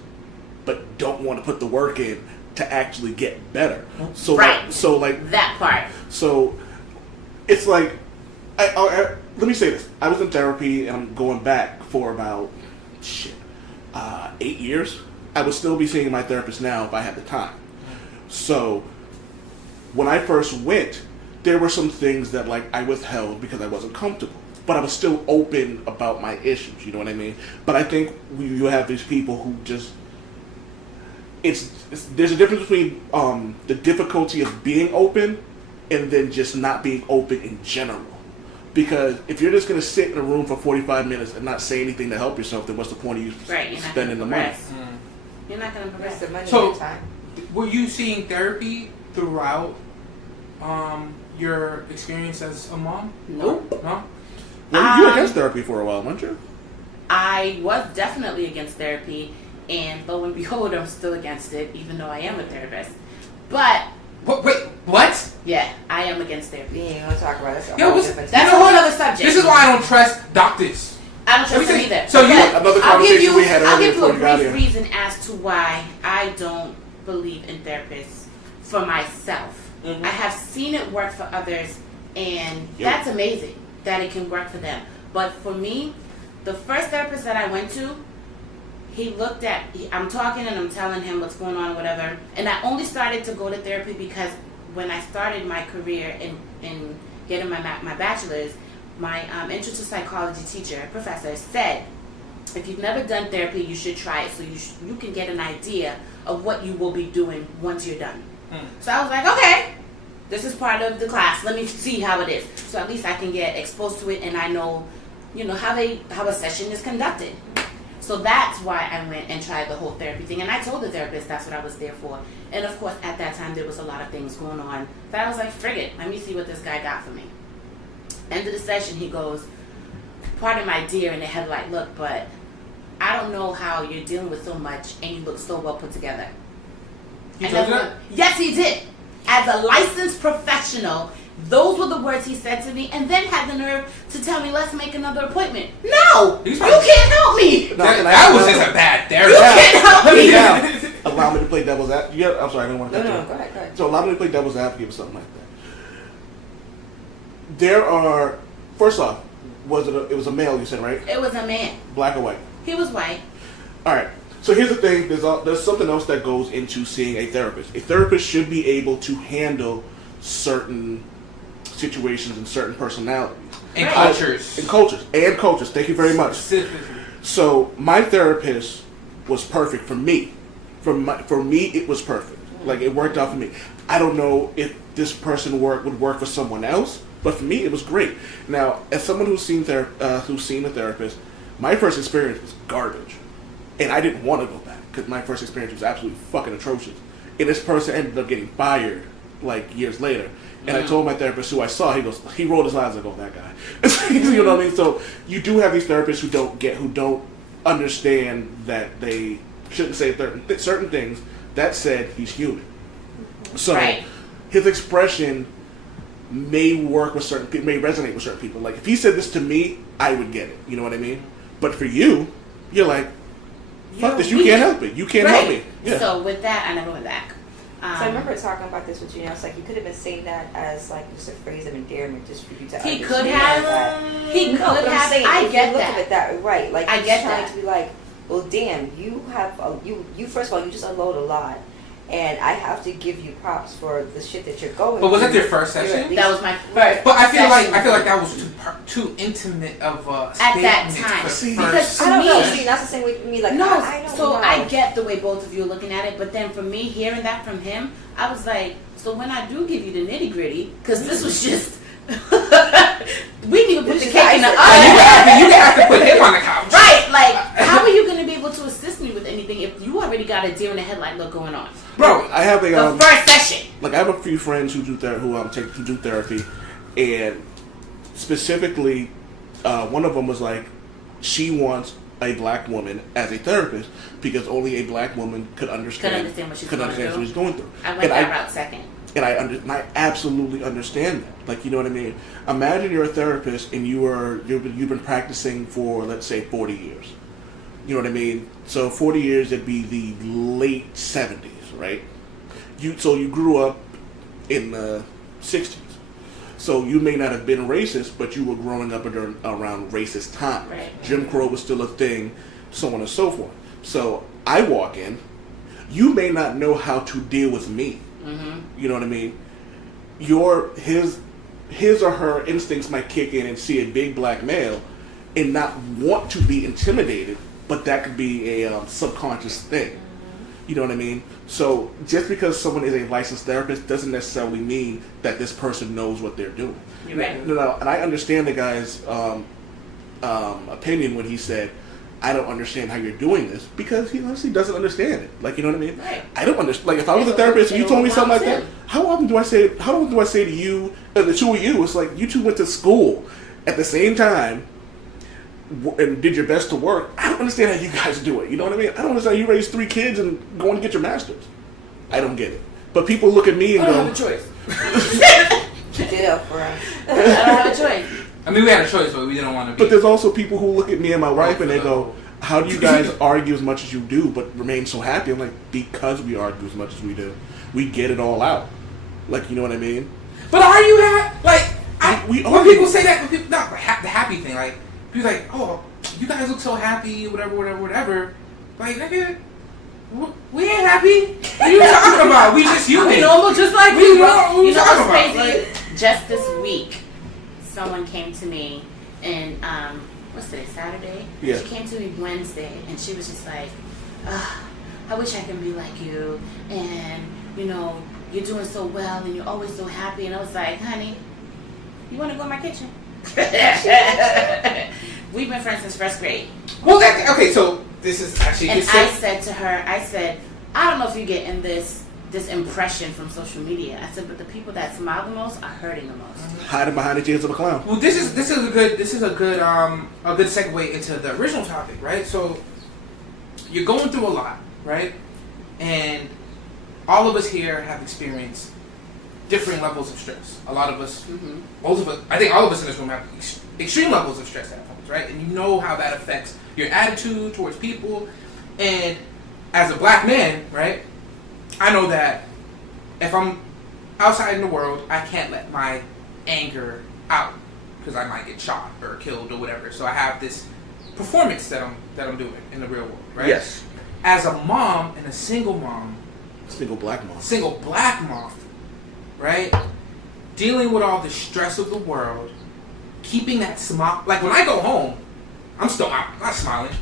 but don't want to put the work in to actually get better. So like that part. So it's like, let me say this: I was in therapy, and I'm going back for about 8 years. I would still be seeing my therapist now if I had the time. So when I first went, there were some things that like I withheld because I wasn't comfortable. But I was still open about my issues, you know what I mean? But I think you have these people who just... There's a difference between the difficulty of being open and then just not being open in general. Because if you're just going to sit in a room for 45 minutes and not say anything to help yourself, then what's the point of you spending the money? You're not going to progress the money so, time. Were you seeing therapy throughout your experience as a mom? Nope. No? Well, you were against therapy for a while, weren't you? I was definitely against therapy, and lo and behold, I'm still against it, even though I am a therapist. But... Wait, what? Yeah, I am against therapy. We ain't gonna talk about it. That's a whole other subject. This is why I don't trust doctors. I don't trust them either. So I'll give you a brief reason as to why I don't believe in therapists for myself. Mm-hmm. I have seen it work for others, and that's amazing that it can work for them. But for me, the first therapist that I went to, I'm talking and I'm telling him what's going on or whatever. And I only started to go to therapy because when I started my career in getting my bachelor's, my intro to psychology teacher, professor, said, if you've never done therapy, you should try it so you can get an idea of what you will be doing once you're done. So I was like, okay, this is part of the class. Let me see how it is. So at least I can get exposed to it and I know how a session is conducted. So that's why I went and tried the whole therapy thing. And I told the therapist that's what I was there for. And of course, at that time, there was a lot of things going on. But I was like, frig it, let me see what this guy got for me. End of the session, he goes, pardon my deer in the headlight look, but I don't know how you're dealing with so much and you look so well put together. He told you that? Yes, he did. As a licensed professional, those were the words he said to me, and then had the nerve to tell me, let's make another appointment. No! You can't help me! That was just a bad therapy. You can't help me! Now, allow me to play devil's advocate. Yeah, I'm sorry, I didn't want to. No, go ahead. So allow me to play devil's advocate or something like that. There are, first off, it was a male, you said, right? It was a man. Black or white? He was white. All right. So here's the thing. There's something else that goes into seeing a therapist. A therapist should be able to handle certain situations and certain personalities. And cultures. And cultures. Thank you very much. Specifically. So my therapist was perfect for me. For me, it was perfect. Like, it worked out for me. I don't know if this person would work for someone else, but for me, it was great. Now, as someone who's seen a therapist, my first experience was garbage, and I didn't want to go back because my first experience was absolutely fucking atrocious. And this person ended up getting fired like years later. And I told my therapist who I saw, he rolled his eyes like, oh, that guy. You know what I mean? So you do have these therapists who don't understand that they shouldn't say certain things. That said, he's human. So his expression may work with certain people, may resonate with certain people. Like, if he said this to me, I would get it. You know what I mean? But for you, you're like, fuck this, you can't help it. You can't help me. Yeah. So with that, I never went back. So I remember talking about this with you, it's like you could have been saying that as like just a phrase of endearment, just for you to He understand could have. that. He No, could but I'm have. saying, I if get you look that. at it that right. Like, I he's get trying that. to be like, well, damn, you have you first of all, you just unload a lot, and I have to give you props for the shit that you're going. But was that through. your first session? That was my first. But I feel session. like that was too intimate of a statement that time. for See, first. because I don't know. me- See, that's the same with me. Like, No, I don't so know. I get the way both of you are looking at it, but then for me, hearing that from him, I was like, so when I do give you the nitty gritty, because this was just, we didn't even put the cake in the oven. You would have to put him on the couch. Right, like, how are you going to be able to assist me with anything if you already got a deer in the headlight look going on? Bro, I have The first session. like, I have a few friends who do therapy, and specifically, one of them was like, she wants a black woman as a therapist because only a black woman could understand what she's going through. I went that route second. And I absolutely understand that. Like, you know what I mean? Imagine you're a therapist and you've been practicing for, let's say, 40 years. You know what I mean? So 40 years, it'd be the late 70s, right? So you grew up in the 60s. So you may not have been racist, but you were growing up around racist times. Right. Jim Crow was still a thing, so on and so forth. So I walk in, you may not know how to deal with me. Mm-hmm. You know what I mean? His or her instincts might kick in and see a big black male and not want to be intimidated, but that could be a subconscious thing. You know what I mean? So just because someone is a licensed therapist doesn't necessarily mean that this person knows what they're doing. You're right. No, and I understand the guy's opinion when he said, I don't understand how you're doing this, because he honestly doesn't understand it. Like, you know what I mean? Right. I don't understand. Like, if I was a therapist and you told me something like that, how often do I say to you, the two of you, it's like you two went to school at the same time and did your best to work. I don't understand how you guys do it. You know what I mean? I don't understand how you raise 3 kids and go and get your master's. I don't get it. But people look at me and I don't go, have a choice. Ditto for us. I don't have a choice. I mean, we had a choice, but we didn't want to be. but there's also people who look at me and my wife and they go, how do you guys argue as much as you do but remain so happy? I'm like, because we argue as much as we do. We get it all out. Like, you know what I mean? But are you happy? Like, we when argue. people say that, the happy thing, like, people like, oh, you guys look so happy, whatever. Like, nigga, we ain't happy. What are you talking about? We just human. We normal just like We you. know You know what what's I'm talking crazy? Just this week, someone came to me and what's today? Saturday. Yeah. She came to me Wednesday and she was just like, I wish I could be like you, and you know you're doing so well and you're always so happy. And I was like, honey, you want to go in my kitchen? We've been friends since first grade. Well, okay. So this is actually. And I said to her, I don't know if you're getting this impression from social media. I said, but the people that smile the most are hurting the most. Hiding behind the jeans of a clown. Well, this is a good segue into the original topic, right? So you're going through a lot, right? And all of us here have experienced differing levels of stress. A lot of us, most of us, I think all of us in this room have extreme levels of stress at times, right? And you know how that affects your attitude towards people. And as a black man, right, I know that if I'm outside in the world, I can't let my anger out because I might get shot or killed or whatever. So I have this performance that I'm doing in the real world, right? Yes. As a mom and a single mom, Single black mom, right? Dealing with all the stress of the world, keeping that smile. Like when I go home, I'm not smiling.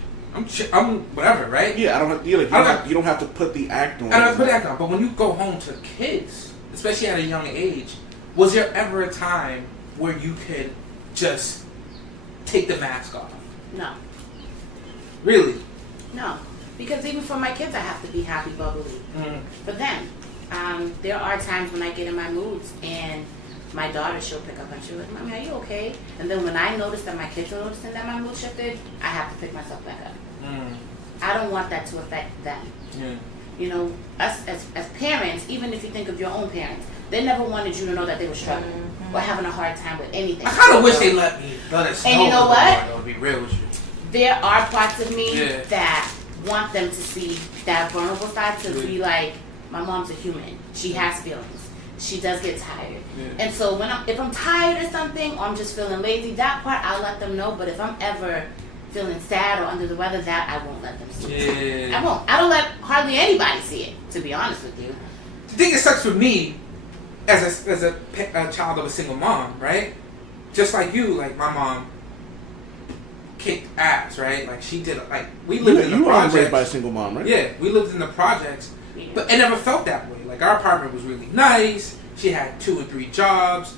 I'm whatever, right? Yeah, I don't. You don't have to put the act on. I don't have to put the act on. But when you go home to kids, especially at a young age, was there ever a time where you could just take the mask off? No. Really? No. Because even for my kids, I have to be happy, bubbly. For them, there are times when I get in my moods and my daughter, she'll pick up and she'll be like, Mommy, are you okay? And then when I notice that my kids are noticing that my mood shifted, I have to pick myself back up. I don't want that to affect them. You know, us as parents, even if you think of your own parents, they never wanted you to know that they were struggling or having a hard time with anything. I kind of wish they let us know. And you know what? I'll be real with you. There are parts of me that want them to see that vulnerable side, to be like, my mom's a human. She has feelings. She does get tired. And so if I'm tired or something, or I'm just feeling lazy, that part I'll let them know. But if I'm ever feeling sad or under the weather, that I won't let them see. I won't. I don't let hardly anybody see it, to be honest with you. The thing that sucks for me, as a child of a single mom, right? Just like you, like my mom kicked ass, right? Like she did. Like we lived in the projects. You were raised by a single mom, right? Yeah, we lived in the projects, but it never felt that way. Like our apartment was really nice. She had 2 or 3 jobs.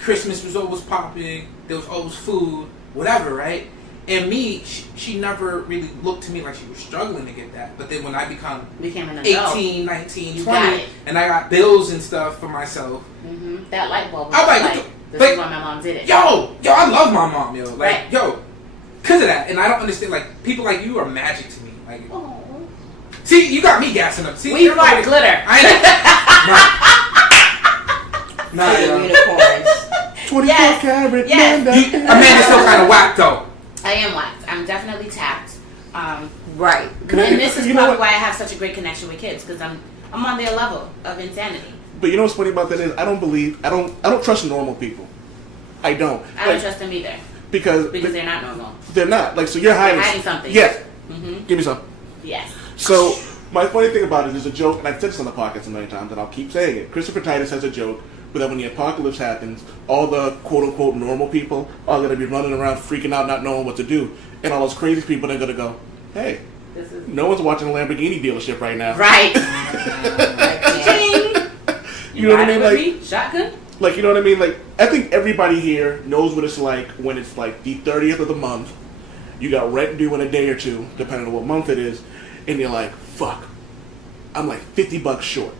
Christmas was always popping. There was always food, whatever, right? And me, she never really looked to me like she was struggling to get that. But then when I became an adult, 18, 19, 20, and I got bills and stuff for myself. That light bulb was this is why my mom did it. Yo, I love my mom, yo. Like, yo, because of that. And I don't understand, like, people like you are magic to me. Like, see, you got me gassing up. See, we fart glitter. Nah, unicorns. 24 karat. Amanda's still kind of whack, though. I am whacked. I'm definitely tapped. Right. And this is probably why I have such a great connection with kids, because I'm on their level of insanity. But you know what's funny about that is I don't trust normal people. I don't. I don't trust them either. Because they're not normal. They're not. Like, so you're hiding something. Yes. Give me some. Yes. So my funny thing about it is a joke, and I've said this on the podcast a million times, and I'll keep saying it. Christopher Titus has a joke where that when the apocalypse happens, all the quote-unquote normal people are going to be running around freaking out, not knowing what to do. And all those crazy people are going to go, hey, no one's watching a Lamborghini dealership right now. Right. You know what I mean? Like, shotgun? Like, you know what I mean? Like, I think everybody here knows what it's like when it's like the 30th of the month. You got rent due in a day or two, depending on what month it is. And you're like, fuck, I'm like $50 short.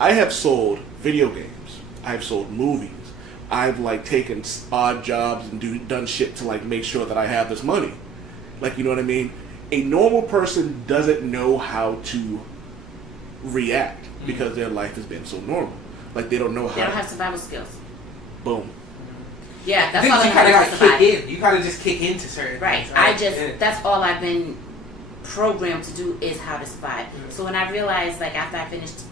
I have sold video games. I've sold movies. I've like taken odd jobs and done shit to like make sure that I have this money. Like, you know what I mean? A normal person doesn't know how to react because their life has been so normal. Like, they don't know how. They don't have survival skills. Boom. Yeah, that's I all think I you have kind to of survive. kick in. You kind of just kick into certain things. Right. That's all I've been programmed to do is how to survive. So when I realized, like, after I finished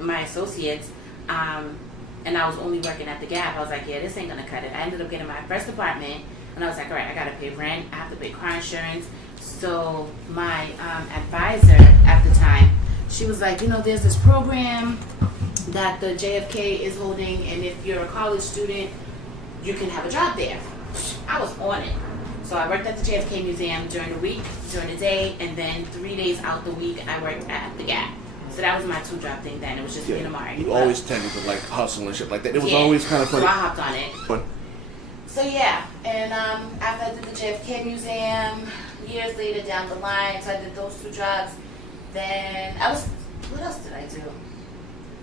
my associates, and I was only working at the Gap, I was like, yeah, this ain't gonna cut it. I ended up getting my first apartment, and I was like, all right, I gotta pay rent, I have to pay car insurance. So my advisor at the time, she was like, you know, there's this program that the JFK is holding, and if you're a college student, you can have a job there. I was on it. So I worked at the JFK Museum during the week, during the day, and then 3 days out the week, I worked at the Gap. So that was my 2-job thing then. It was just me and Amari. You always tended to like hustle and shit like that. It was always kind of funny. So I hopped on it. So yeah, and after I did the JFK Museum, years later down the line, so I did those 2 jobs. Then what else did I do?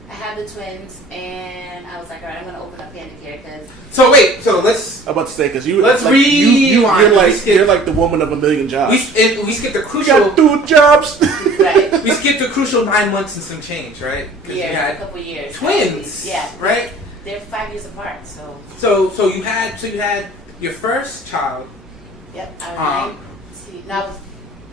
I had the twins, and I was like, all right, I'm gonna open up Handicare because. So wait, so let's. I'm about to say because you. Let's like, rewind. You're like the woman of a million jobs. We skipped the You crucial. got 2 jobs. Right. We skipped the crucial 9 months and some change, right? Because you Yeah, a had couple years. twins. Yeah. Right. They're 5 years apart, so. So you had your first child. Yep. I was 19. No,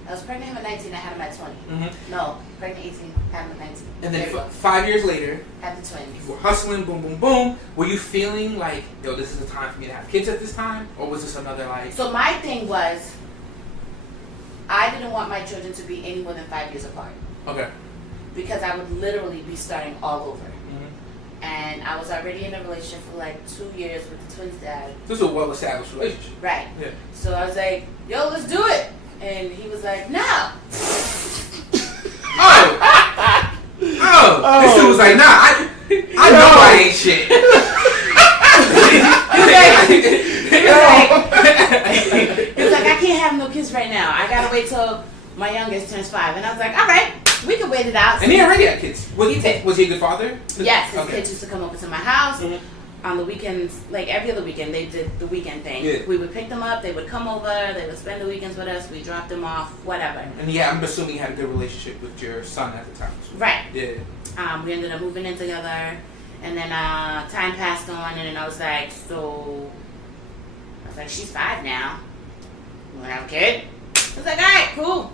I was pregnant him at 19. I had him at 20. Mm-hmm. No, pregnant 18. Had him at 19. And then There you go. 5 years later, Had the twins. you were hustling, boom, boom, boom. Were you feeling like, yo, this is the time for me to have kids at this time, or was this another like? So my thing was, I didn't want my children to be any more than 5 years apart Okay. because I would literally be starting all over. Mm-hmm. And I was already in a relationship for like 2 years with the twins' dad. This is a well-established relationship. Right. Yeah. So I was like, yo, let's do it. And he was like, no. Oh. This dude was like, nah, I know I ain't shit. He was like, I can't have no kids right now. I gotta wait till my youngest turns 5. And I was like, all right, we can wait it out. And he already had kids. He did. Was he a good father? Yes, his Okay. kids used to come over to my house. Mhm. On the weekends, like every other weekend, they did the weekend thing. Yeah. We would pick them up, they would come over, they would spend the weekends with us, we dropped them off, whatever. And yeah, I'm assuming you had a good relationship with your son at the time. Right. Yeah. We ended up moving in together, and then time passed on, and then I was like, she's 5 now. You wanna have a kid? I was like, all right, cool.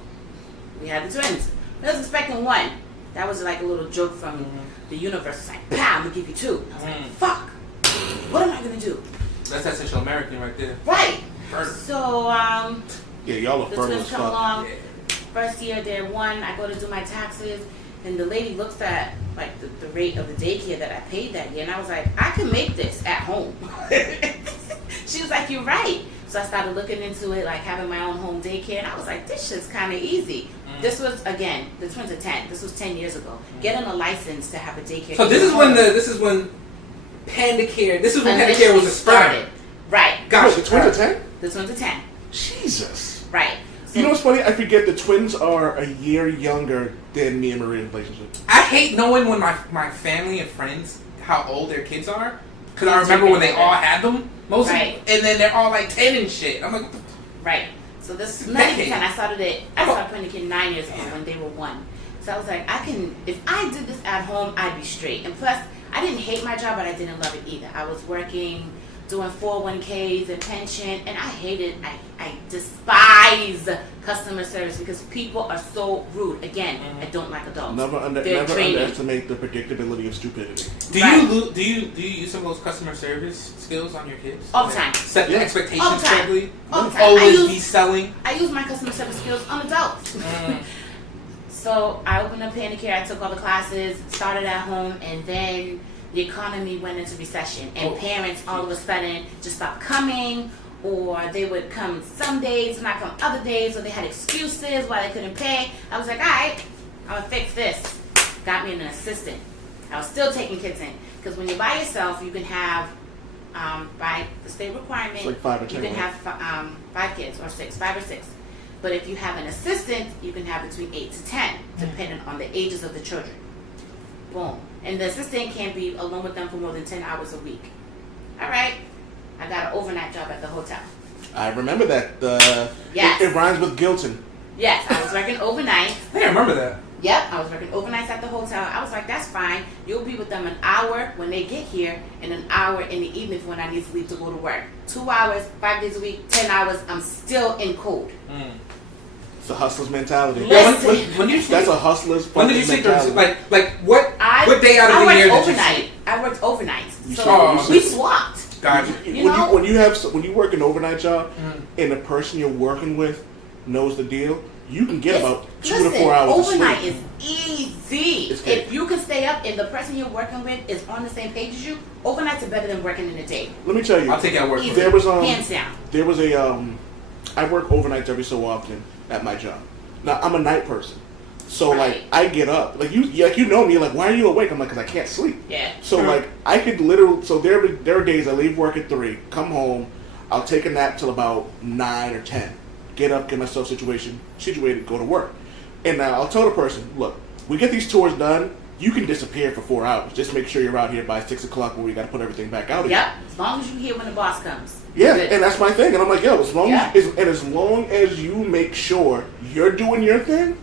We had the twins. I was expecting 1. That was like a little joke from the universe. It's like, pow, I'm gonna give you 2. I was like, fuck. What am I gonna do? That's that Central American right there. Right. Fertile. So, Yeah, y'all are the fertile twins as come fuck. along. First year, they're 1. I go to do my taxes, and the lady looks at like the rate of the daycare that I paid that year, and I was like, I can make this at home. She was like, you're right. So I started looking into it, like having my own home daycare, and I was like, this shit's kind of easy. This was, again, the twins are 10. This was 10 years ago. Getting a license to have a daycare. So this is when Pandacare. This is when Pandacare initially was a sperm. started. Right. Gosh, the twins are 10? The twins are 10. Jesus. Right. You know what's funny? I forget the twins are a year younger than me and Maria's relationship. I hate knowing when my family and friends how old their kids are, because I remember when they all had them, most of Right. them, and then they're all like 10 and shit. I'm like, Right. So this is Decade. 10. I started putting the kid 9 years old when they were 1. So I was like, if I did this at home, I'd be straight. And plus, I didn't hate my job, but I didn't love it either. I was working, doing 401ks and pension, and I hated, I despise customer service because people are so rude. Again, I don't like adults. Never They're draining. underestimate the predictability of stupidity. do you use some of those customer service skills on your kids? All the time. Set the Yeah. expectations All the time. correctly. All the time. Always be selling. I use my customer service skills on adults. So I opened up Handicare, I took all the classes, started at home, and then the economy went into recession, and parents all of a sudden just stopped coming, or they would come some days, not come other days, or they had excuses why they couldn't pay. I was like, all right, I'm gonna fix this. Got me an assistant. I was still taking kids in, because when you're by yourself, you can have, by the state requirement, It's like 5 or you 10, can right? have 5 kids, or 6, 5 or 6. But if you have an assistant, you can have between 8 to 10, depending on the ages of the children. Boom. And the assistant can't be alone with them for more than 10 hours a week. All right. I got an overnight job at the hotel. I remember that. Yes. It rhymes with Gilton. Yes, I was working overnight. I think I remember that. Yep, I was working overnights at the hotel. I was like, that's fine. You'll be with them an hour when they get here and an hour in the evening for when I need to leave to go to work. 2 hours, 5 days a week, 10 hours, I'm still in code. It's a hustler's mentality. Listen. When you That's a hustler's when did you fucking think there mentality. was like what day out of the year did you overnight. see? I worked overnights. You So saw- we swapped. Gotcha. When you work an overnight job and the person you're working with knows the deal, you can get about 2 to 4 hours of sleep. Overnight is easy. It's good. If you can stay up and the person you're working with is on the same page as you, overnights are better than working in the day. Let me tell you. I'll take that word for Easy. it. There was Hands down. There was I work overnights every so often at my job. Now I'm a night person, so Right. like I get up, like you know me, you're like, why are you awake? I'm like, 'cause I can't sleep. Yeah. So like I could literally, so there are days I leave work at 3, come home, I'll take a nap till about 9 or 10. Get up, get myself situated, go to work. And now I'll tell the person, look, we get these tours done, you can disappear for 4 hours. Just make sure you're out here by 6 o'clock when we got to put everything back out again. Yep, as long as you're here when the boss comes. Yeah, Good. and that's my thing. And I'm like, yo, as long as you make sure you're doing your thing,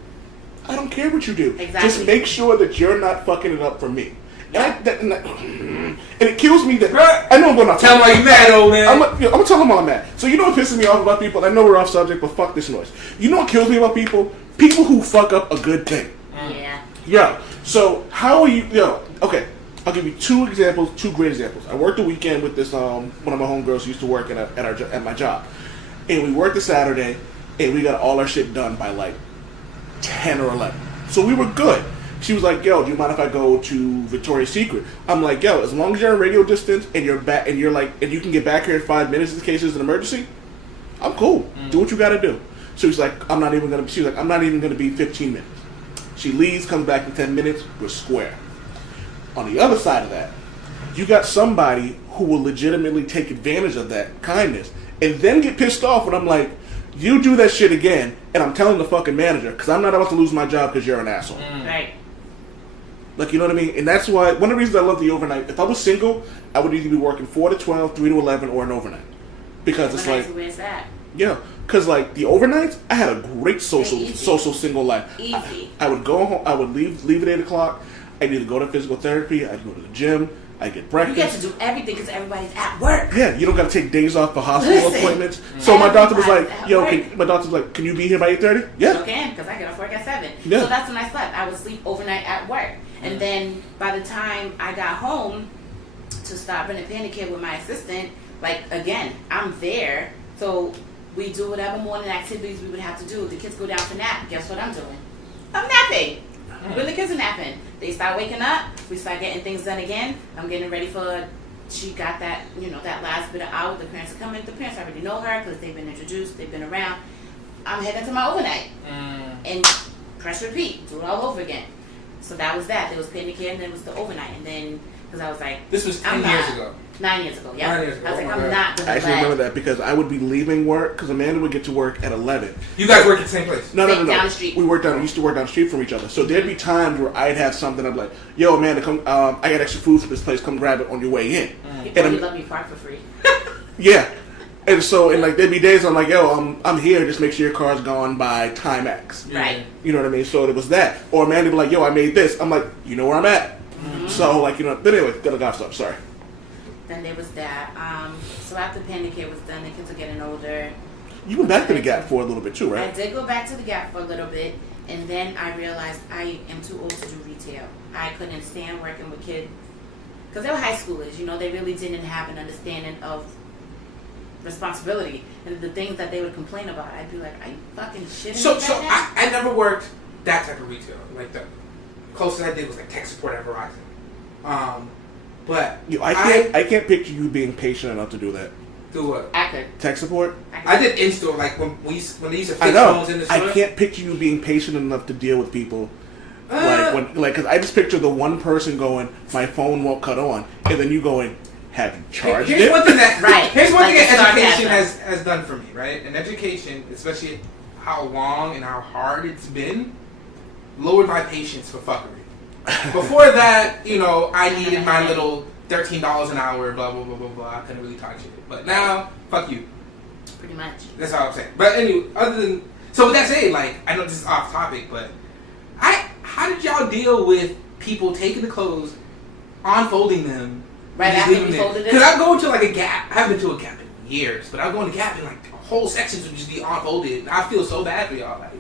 I don't care what you do. Exactly. Just make sure that you're not fucking it up for me. And it kills me that I know I'm going to Tell me why you mad, old man. I'm gonna tell them why I'm mad. So you know what pisses me off about people? I know we're off subject, but fuck this noise. You know what kills me about people? People who fuck up a good thing. Yeah. Yo, so how are you? Yo, okay. I'll give you two great examples. I worked the weekend with this one of my homegirls who used to work at my job, and we worked a Saturday, and we got all our shit done by like 10 or 11. So we were good. She was like, "Yo, do you mind if I go to Victoria's Secret?" I'm like, "Yo, as long as you're in radio distance and you're back and you're like, and you can get back here in 5 minutes in case there's an emergency, I'm cool. Do what you got to do." So she's like, "I'm not even gonna be 15 minutes." She leaves, comes back in 10 minutes. We're square. On the other side of that, you got somebody who will legitimately take advantage of that kindness and then get pissed off when I'm like, "You do that shit again," and I'm telling the fucking manager because I'm not about to lose my job because you're an asshole. Right. Like, you know what I mean? And that's why, one of the reasons I love the overnight, if I was single, I would either be working 4 to 12, 3 to 11, or an overnight. Because it's like, Where's that? yeah, because like the overnights, I had a great social single life. Easy. I would go home, I would leave at 8 o'clock, I'd either go to physical therapy, I'd go to the gym, I'd get You breakfast. get to do everything because everybody's at work. Yeah, you don't got to take days off for hospital Listen, appointments. So my doctor was like, everybody's at work. can you be here by 8:30? Yeah. Sure can, because I get off work at 7. Yeah. So that's when I slept. I would sleep overnight at work. And then by the time I got home to start running Panic Care with my assistant, like, again, I'm there. So we do whatever morning activities we would have to do. The kids go down for nap. Guess what I'm doing? I'm napping. When the kids are napping, they start waking up. We start getting things done again. I'm getting ready for. She got that, that last bit of hour. The parents are coming. The parents already know her because they've been introduced. They've been around. I'm heading to my overnight and press repeat. Do it all over again. So that was that. There was Panic Care, and then it was the overnight, and then because I was like, This was 10 years ago. 9 years ago. Yeah. 9 years ago. I was like, Oh I'm my God. not gonna I actually let remember that because I would be leaving work because Amanda would get to work at 11. You guys work at the same place? No. down the street. We used to work down the street from each other. So there'd be times where I'd have something. I'd be like, "Yo, Amanda, come. I got extra food for this place. Come grab it on your way in." People And you let me park for free. yeah, and so like there'd be days I'm like, "Yo, I'm here. Just make sure your car's gone by time X." Right. You know what I mean? So it was that. Or Amanda would be like, "Yo, I made this." I'm like, "You know where I'm at." So like But anyway, gotta stop. Sorry. Then there was that. So after Panic Care was done, the kids were getting older. You went back to the Gap for a little bit too, I right? did go back to the Gap for a little bit, and then I realized I am too old to do retail. I couldn't stand working with kids because they were high schoolers. They really didn't have an understanding of responsibility and the things that they would complain about. I'd be like, "Are you fucking shitting So me right now?" I never worked that type of retail. Like the closest I did was like tech support at Verizon. But I can't picture you being patient enough to do that. do what? I could. Tech support? I did in store, like when they used to fix I know. phones in the store. I can't picture you being patient enough to deal with people. Because I just picture the one person going, "My phone won't cut on," and then you going, "Have you charged Here's it?" one thing that Right. Here's one Like thing that the education sarcasm. has done for me, right? And education, especially how long and how hard it's been, lowered my patience for fuckery. Before that, I needed my little $13 an hour, blah blah blah blah blah. I couldn't really talk shit. But now, fuck you. Pretty much. That's all I'm saying. But anyway, with that said, like, I know this is off topic, but how did y'all deal with people taking the clothes, unfolding them, Right and just after leaving we them folded it? Because I go to like a Gap. I haven't been to a Gap in years, but I go to Gap and like whole sections would just be unfolded. I feel so bad for y'all. Like,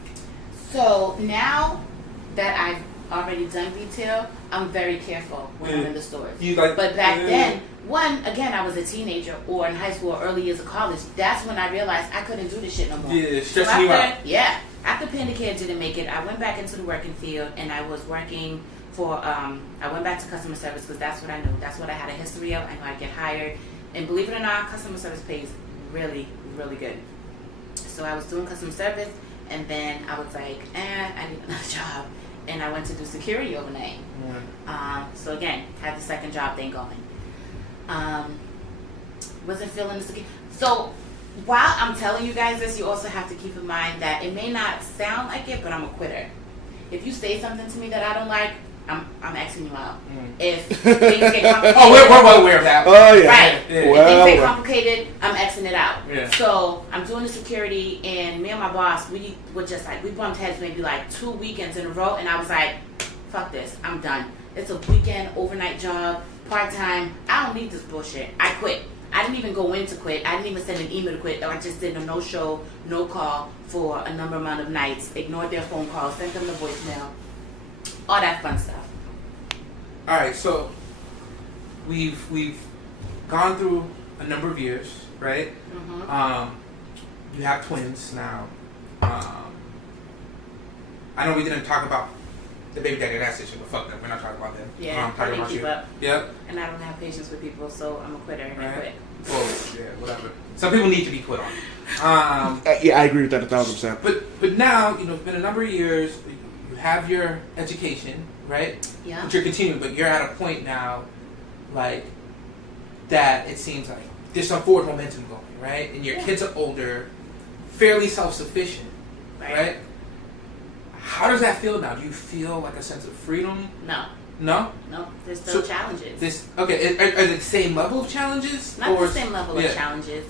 So now that I've already done retail, I'm very careful when I'm in the stores. but But back then, again, I was a teenager or in high school or early years of college. That's when I realized I couldn't do this shit no more. Yeah, So stressing you out. Yeah. After Panic Care didn't make it, I went back into the working field and I was working for, I went back to customer service because that's what I knew. That's what I had a history of. I know I get hired. And believe it or not, customer service pays really, really good. So I was doing customer service and then I was like, I need another job. And I went to do security overnight. So again, had the second job thing going. wasn't feeling the security. So while I'm telling you guys this, you also have to keep in mind that it may not sound like it, but I'm a quitter. If you say something to me that I don't like, I'm Xing you out. If things get complicated, we're well aware of that. Oh yeah. right. Yeah. If Well, things get complicated, I'm Xing it out. Yeah. So I'm doing the security, and me and my boss, we were just like, we bumped heads maybe like 2 weekends in a row, and I was like, fuck this, I'm done. It's a weekend overnight job, part time. I don't need this bullshit. I quit. I didn't even go in to quit. I didn't even send an email to quit. I just did a no show, no call for a number amount of nights. Ignored their phone calls, sent them the voicemail, all that fun stuff. All right, so we've gone through a number of years, right? You have twins now. I know we didn't talk about the baby daddy and that situation, but fuck them. We're not talking about them. Yeah, I'm I talking didn't about keep you. up. Yep. And I don't have patience with people, so I'm a quitter and I Right. quit. Well, yeah, whatever. Some people need to be quit on. Yeah, I agree with that 1,000%. But now, you know, it's been a number of years. You have your education, right? Yeah. But you're continuing, but you're at a point now, like, that it seems like there's some forward momentum going, right? And your kids are older, fairly self-sufficient, right? How does that feel now? Do you feel like a sense of freedom? No. No? No. There's still challenges. Are they the same level of challenges? Not or, the same level yeah. of challenges.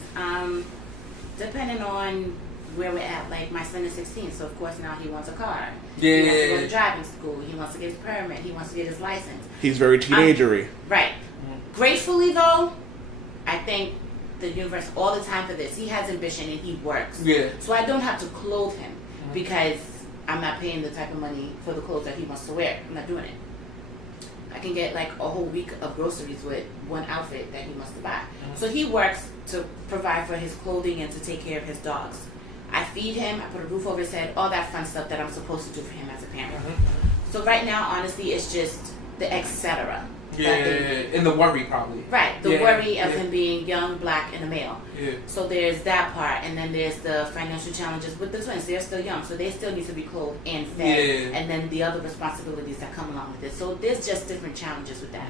Depending on where we're at. Like my son is 16, so of course now he wants a car. Yeah. He wants to go to driving school. He wants to get his permit. He wants to get his license. He's very teenagery. Right. Gratefully though, I thank the universe all the time for this. He has ambition and he works. Yeah. So I don't have to clothe him because I'm not paying the type of money for the clothes that he wants to wear. I'm not doing it. I can get like a whole week of groceries with one outfit that he wants to buy. So he works to provide for his clothing and to take care of his dogs. I feed him, I put a roof over his head, all that fun stuff that I'm supposed to do for him as a parent. So right now, honestly, it's just the etc. Yeah, and the worry probably. Right, the Yeah, worry of yeah. him being young, black, and a male. Yeah. So there's that part, and then there's the financial challenges with the twins. They're still young, so they still need to be clothed and fed, Yeah. and then the other responsibilities that come along with it. So there's just different challenges with that.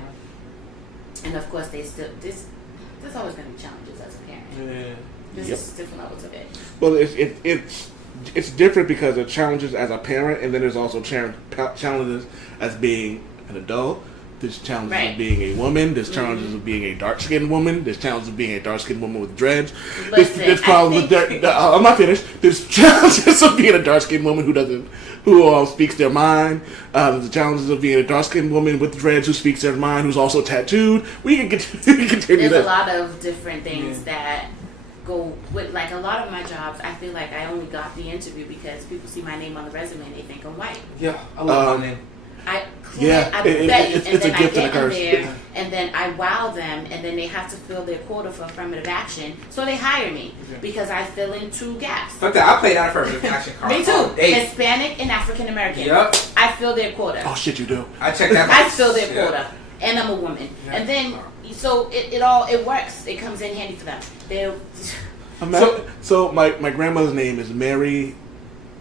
And of course, there's always going to be challenges as a parent. Yeah. There's Yep. just different levels of it. Well, it's different because of challenges as a parent, and then there's also challenges as being an adult. There's challenges Right. of being a woman. There's challenges of being a dark-skinned woman. There's challenges of being a dark-skinned woman with dreads. Listen, There's problems with I'm not finished. There's challenges of being a dark-skinned woman who speaks their mind. There's the challenges of being a dark-skinned woman with dreads who speaks their mind, who's also tattooed. We can continue There's that. a lot of different things that go with, like a lot of my jobs. I feel like I only got the interview because people see my name on the resume and they think I'm white. Yeah, I love my name. I Yeah, bet you, it's and a then gift I and a get them curse. there, and then I wow them, and then they have to fill their quota for affirmative action, so they hire me because I fill in 2 gaps. Fuck that, I played out affirmative action card. Me too. all day. Hispanic and African American. Yep. I fill their quota. Oh shit, you do. I checked that I box. fill their Yeah. quota, and I'm a woman, Yeah. and then so it works. It comes in handy for them. They're So my grandmother's name is Mary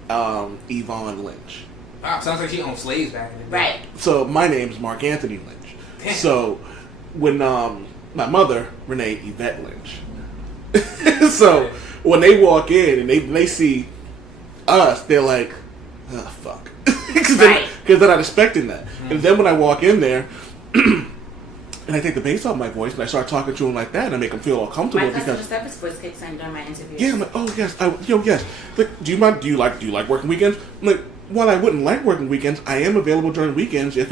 Yvonne Lynch. Wow, sounds like she owned slaves back in the day. right. So my name's Mark Anthony Lynch. Damn. So when my mother, Renee Yvette Lynch. So when they walk in and they see us, they're like, oh fuck. Because Right. they're not expecting that. And then when I walk in there and I take the bass off my voice and I start talking to them like that and I make them feel all comfortable My customer because service voice kicks in during my interviews. yeah, I'm like, oh yes, yes. Like, do you like working weekends? I'm like, while I wouldn't like working weekends, I am available during weekends if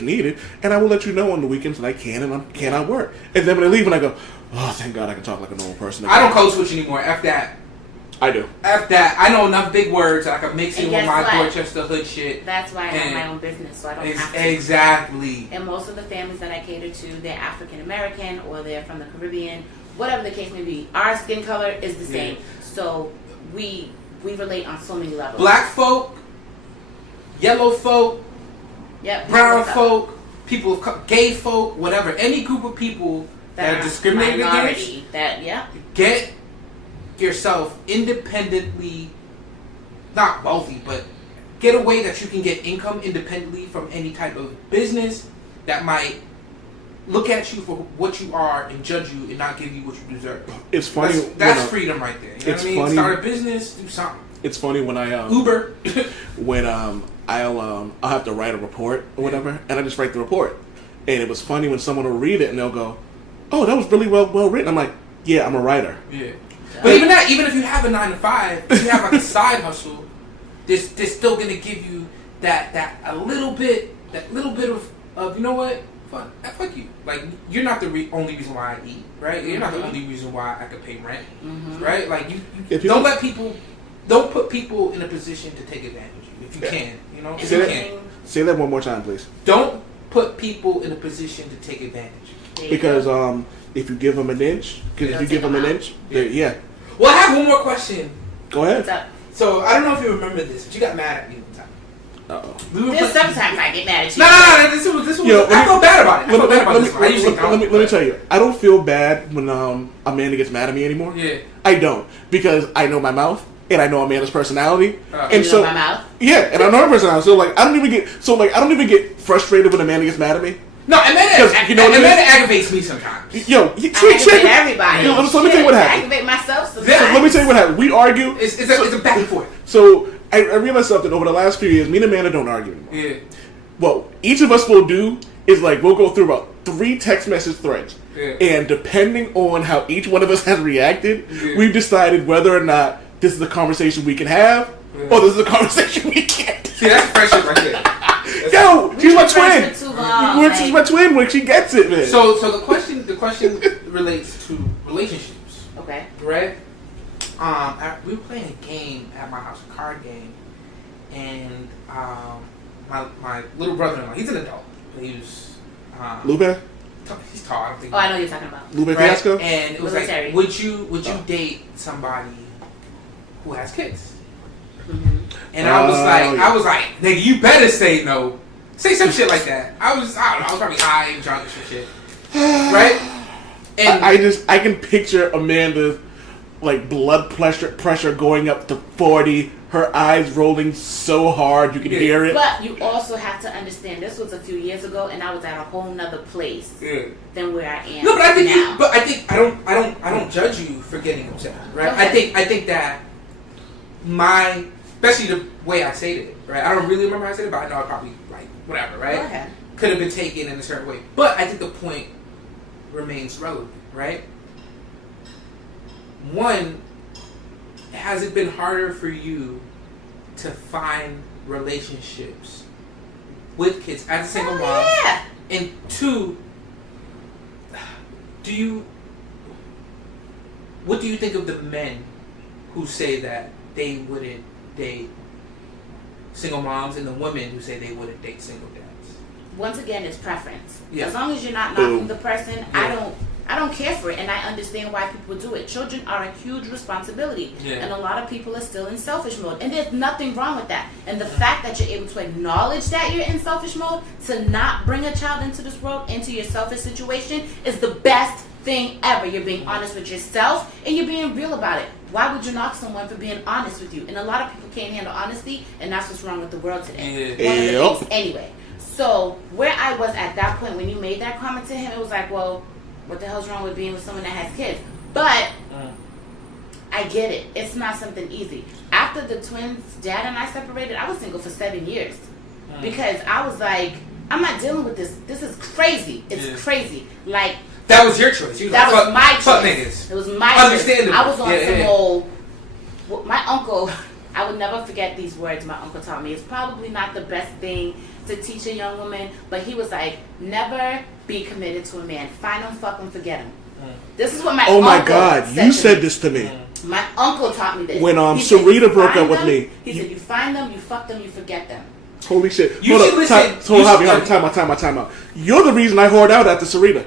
needed, and I will let you know on the weekends that I can and I cannot work. And then when I leave, and I go, oh, thank God I can talk like a normal person again. I don't code switch anymore. F that. I do. F that. I know enough big words that I can mix in And with guess my what? Dorchester hood shit. That's why I have And my own business, so I don't have to. Exactly. And most of the families that I cater to, they're African American or they're from the Caribbean, whatever the case may be. Our skin color is the same, so we relate on so many levels. Black folk, yellow folk, yep, brown what's up? folk, people of gay folk, whatever. Any group of people that are discriminated against, minority, that get yourself independently, not wealthy, but get a way that you can get income independently from any type of business that might look at you for what you are and judge you and not give you what you deserve. It's funny. That's freedom right there. You know it's what I mean? funny. Start a business, do something. It's funny when I Uber. when I'll have to write a report or whatever, and I just write the report. And it was funny when someone will read it and they'll go, "Oh, that was really well written." I'm like, "Yeah, I'm a writer." Yeah. But even if you have a 9 to 5, if you have like a side hustle, they're still gonna give you that little bit of you know what, fuck you. Like you're not the only reason why I eat, right? You're not the only reason why I could pay rent, right? Like you don't put people in a position to take advantage of you if you can, you know. If you can. Say that one more time, please. Don't put people in a position to take advantage. Because if you give them an inch, yeah. Well, I have one more question. Go ahead. What's up? So I don't know if you remember this, but you got mad at me one time. Uh-oh. There's sometimes I get mad at you. No, this was. I felt bad about it. Let me tell you. I don't feel bad when Amanda gets mad at me anymore. Yeah. I don't, because I know my mouth and I know Amanda's personality. And and you so know my mouth? Yeah, and I know her personality. So I don't even get frustrated when Amanda gets mad at me. No, Amanda aggravates me sometimes. Yo, I aggravate everybody. Yo, let me tell you what I happened. aggravate myself sometimes. So let me tell you what happened. We argue. It's a back and forth. So I realized something over the last few years. Me and Amanda don't argue anymore. Yeah. What each of us will do is we'll go through about 3 text message threads. Yeah. And depending on how each one of us has reacted, we've decided whether or not this is a conversation we can have or this is a conversation we can't. See, that's friendship right there. Yo, she's my twin. She's my twin when she gets it, man. So the question relates to relationships. Okay. Right? We were playing a game at my house, a card game, and my little brother-in-law, he's an adult, but he was Lupe? He's tall. I don't think. Oh, I know what you're talking about. Lupe Right? Fiasco? And it was Military. like, would you date somebody who has kids? Mm-hmm. And I was like, nigga, you better say no. Say some shit like that. I don't know, I was probably high and drunk and shit. Right? And I can picture Amanda's blood pressure going up to 40, her eyes rolling so hard you can hear it. But you also have to understand, this was a few years ago, and I was at a whole nother place than where I am. No, but I think now. I don't judge you for getting upset, right? Okay. I think that especially the way I stated it, right? I don't really remember how I said it, but I know I probably whatever, right? Go ahead. Could have been taken in a certain way, but I think the point remains relevant, right? One, has it been harder for you to find relationships with kids as a single mom? Yeah. And 2, what do you think of the men who say that they wouldn't date single moms and the women who say they wouldn't date single dads? Once again, it's preference. Yeah. As long as you're not knocking the person, I don't care for it, and I understand why people do it. Children are a huge responsibility, and a lot of people are still in selfish mode, and there's nothing wrong with that. And the fact that you're able to acknowledge that you're in selfish mode, to not bring a child into this world, into your selfish situation, is the best thing ever. You're being honest with yourself, and you're being real about it. Why would you knock someone for being honest with you? And a lot of people can't handle honesty, and that's what's wrong with the world today. One of the things, anyway. So where I was at that point when you made that comment to him, it was like, well, what the hell's wrong with being with someone that has kids? But I get it. It's not something easy. After the twins' dad and I separated, I was single for 7 years because I was like, I'm not dealing with this. This is crazy. It's crazy. That was your choice. That was my choice. Fuck niggas. It was my Understandable. choice. I was on some old. My uncle, I would never forget these words my uncle taught me. It's probably not the best thing to teach a young woman, but he was like, never be committed to a man. Find him, fuck him, forget him. This is what my uncle Oh my God, you said this to me. My uncle taught me this. When He said, Sarita you broke find up with them, me. He said, you find them, you fuck them, you forget them. Holy shit. You should listen. Time out. You're the reason I whored out after Sarita.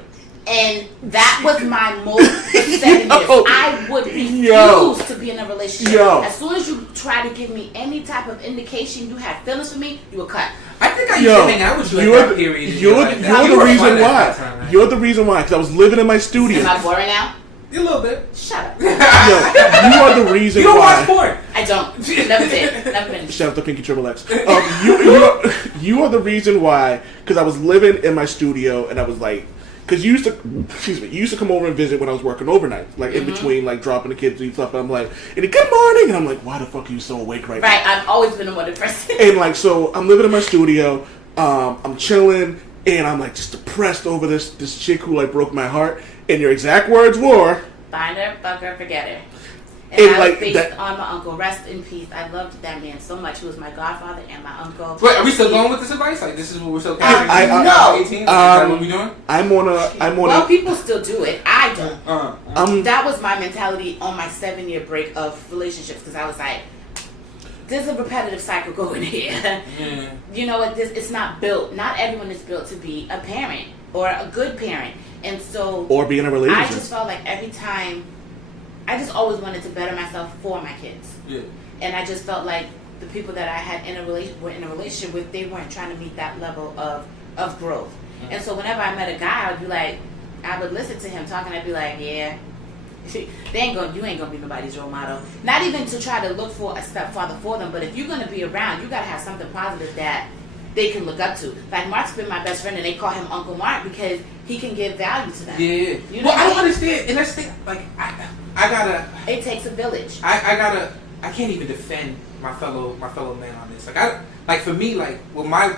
And that was my most 7 years. I would refuse to be in a relationship. As soon as you try to give me any type of indication you had feelings for me, you were cut. I think I used to hang out with you at that period. You're the reason why. You're the reason why. Because I was living in my studio. Am I boring now? A little bit. Shut up. Yo, you are the reason You don't why. watch porn. I don't. Never did. Never been. Shout out to Pinky Triple X. You are the reason why. Because I was living in my studio and I was like, Because you used to come over and visit when I was working overnight, like in between, like dropping the kids and stuff. And I'm like, and good morning, and I'm like, why the fuck are you so awake right now? Right, I've always been a morning person. And like, so I'm living in my studio, I'm chilling, and I'm like just depressed over this chick who like broke my heart. And your exact words were, "Find her, fuck her, forget her." And And I like was based that- on my uncle. Rest in peace. I loved that man so much. He was my godfather and my uncle. Wait, are we still going with this advice? Like, this is what we're still I- carrying? no. 18? Is that what we doing? I'm on Well, a, people still do it. I don't. I'm, That was my mentality on my 7-year break of relationships because I was like, there's a repetitive cycle going here. You know what? It's not built. Not everyone is built to be a parent or a good parent. And so, or be in a relationship. I just felt like every time, I just always wanted to better myself for my kids. Yeah. And I just felt like the people that I had were in a relationship with, they weren't trying to meet that level of growth. And so whenever I met a guy, I would be like, I would listen to him talking, I'd be like, yeah, you ain't gonna be nobody's role model. Not even to try to look for a stepfather for them, but if you're gonna be around, you gotta have something positive that they can look up to. Like Mark's been my best friend, and they call him Uncle Mark because he can give value to them. Yeah. You know Well, I what don't I mean? understand. And that's the thing. Like, I gotta. It takes a village. I can't even defend my fellow man on this. Like for me, like with my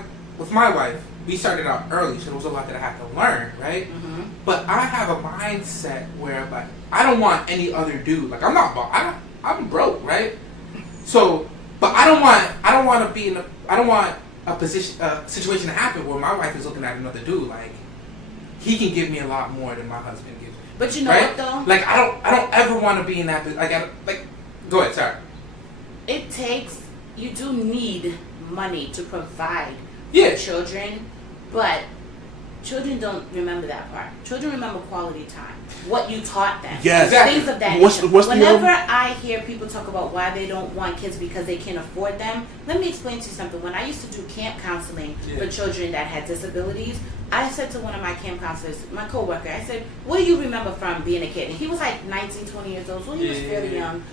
wife, we started out early, so there was a lot that I had to learn, right? Mm-hmm. But I have a mindset where like I don't want any other dude. Like I'm broke, right? So, but I don't want to be in I don't want a situation to happen where my wife is looking at another dude like he can give me a lot more than my husband gives me. But you know Right? what though? Like I don't ever want to be in that. Go ahead. Sorry. You do need money to provide Yeah. for children, but children don't remember that part. Children remember quality time, what you taught them, Yes. Exactly. things of that What's nature. the Whenever I hear people talk about why they don't want kids because they can't afford them, let me explain to you something. When I used to do camp counseling for children that had disabilities, I said to one of my camp counselors, my coworker, I said, what do you remember from being a kid? And he was like 19, 20 years old, so he was fairly young.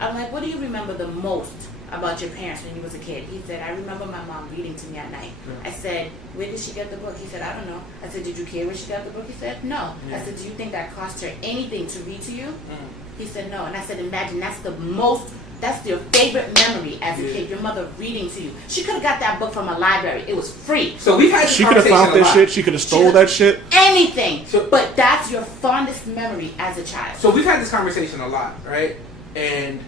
I'm like, what do you remember the most about your parents when you was a kid? He said, I remember my mom reading to me at night. I said, where did she get the book? He said, I don't know. I said, did you care where she got the book? He said, no. I said, do you think that cost her anything to read to you? He said, no. And I said, imagine that's your favorite memory as a kid, your mother reading to you. She could have got that book from a library. It was free. So we've had this She could have conversation found a that lot. shit. She could have stole that shit. Anything. So- But that's your fondest memory as a child. So we've had this conversation a lot, right? And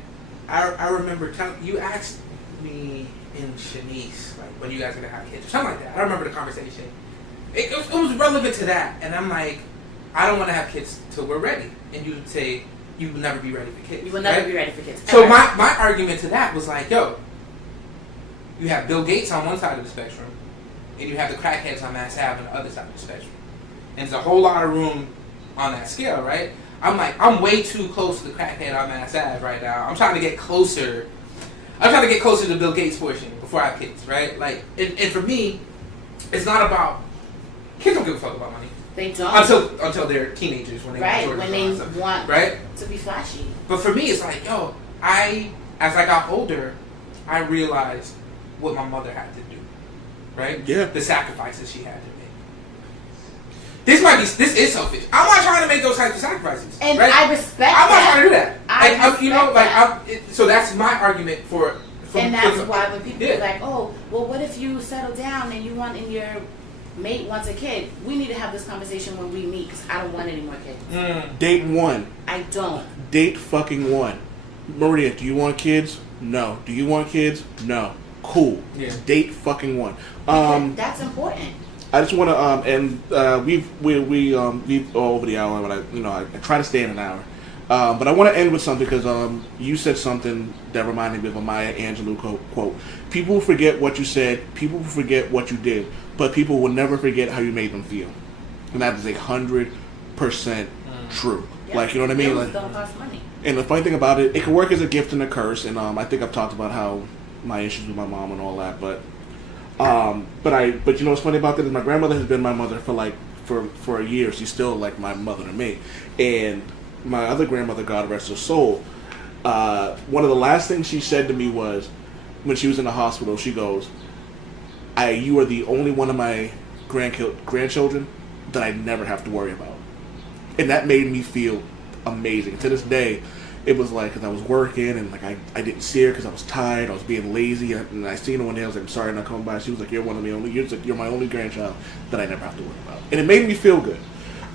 I remember you asked me in Shanice, like when you guys are gonna have kids or something like that. I remember the conversation. It was relevant to that, and I'm like, I don't want to have kids till we're ready. And you would say you will never be ready for kids. You will never right? be ready for kids. So ever. my argument to that was like, yo, you have Bill Gates on one side of the spectrum, and you have the crackheads on Mass Ave on the other side of the spectrum. And there's a whole lot of room on that scale, right? I'm like, I'm way too close to the crackhead on Mass Ave right now. I'm trying to get closer. I'm trying to get closer to the Bill Gates portion before I have kids, right? Like, and for me, it's not about kids don't give a fuck about money They don't. until they're teenagers when they Right, want when Jordans they on and stuff, want right? to be flashy. But for me, it's like, yo, as I got older, I realized what my mother had to do, right? Yeah. The sacrifices she had to make. This is selfish. I'm not trying to make those types of sacrifices, And right? I respect I'm not that. trying to do that. I Like, you know, respect like, so that's my argument for. And that's why when people Yeah. are like, oh, well, what if you settle down and your mate wants a kid? We need to have this conversation when we meet because I don't want any more kids. Date one. I don't. Date fucking one. Maria, do you want kids? No. Do you want kids? No. Cool. Yeah. Date fucking one. That's important. I just want to and we've over the hour, but I try to stay in an hour. But I want to end with something because you said something that reminded me of a Maya Angelou quote. People forget what you said. People forget what you did, but people will never forget how you made them feel. And that is 100% true. Yeah. Like, you know what I mean? Bills Like, don't cost money. and the funny thing about it, it can work as a gift and a curse. And I think I've talked about how my issues with my mom and all that. But you know what's funny about that is my grandmother has been my mother for a year. She's still like my mother to me. And my other grandmother, God rest her soul, one of the last things she said to me was when she was in the hospital. She goes, "You are the only one of my grandchildren that I never have to worry about. And that made me feel amazing. To this day, it was like, because I was working and like I didn't see her because I was tired, I was being lazy, and I seen her one day. I was like, I'm sorry, I'm not coming by. She was like, you're my only grandchild that I never have to worry about, and it made me feel good.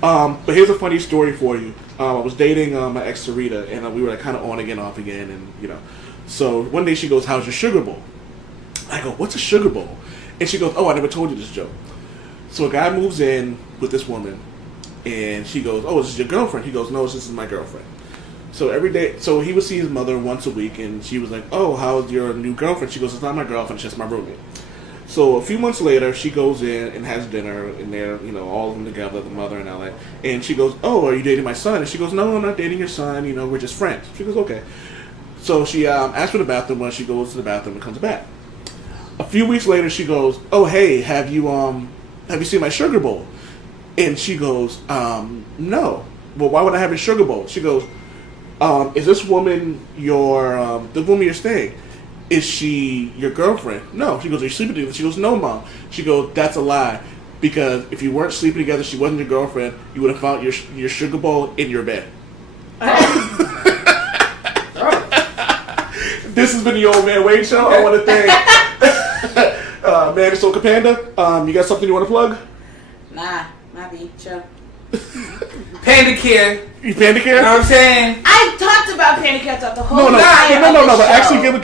But here's a funny story for you. I was dating my ex Sarita, and we were like kind of on again, off again, and So one day she goes, "How's your sugar bowl?" I go, "What's a sugar bowl?" And she goes, "Oh, I never told you this joke." So a guy moves in with this woman, and she goes, "Oh, is this your girlfriend?" He goes, "No, this is my girlfriend." So every day, so he would see his mother once a week, and she was like, "Oh, how's your new girlfriend?" She goes, "It's not my girlfriend, it's just my roommate." So a few months later, she goes in and has dinner, and they're, all of them together, the mother and all that. And she goes, "Oh, are you dating my son?" And she goes, "No, I'm not dating your son, we're just friends." She goes, "Okay." So she asks for the bathroom when she goes to the bathroom and comes back. A few weeks later, she goes, "Oh, hey, have you seen my sugar bowl?" And she goes, "No." "Well, why would I have your sugar bowl?" She goes, "Is this woman the woman you're staying? Is she your girlfriend?" "No." She goes, "Are you sleeping together?" She goes, "No, Mom." She goes, "That's a lie. Because if you weren't sleeping together, she wasn't your girlfriend, you would have found your sugar bowl in your bed." This has been the Old Man Wade Show. I want to thank Man Soka Panda. You got something you want to plug? Nah, not me. Sure. Panda Care. You Panda Care? You know what I'm saying? I talked about Panda Care throughout the whole No. show. But actually, give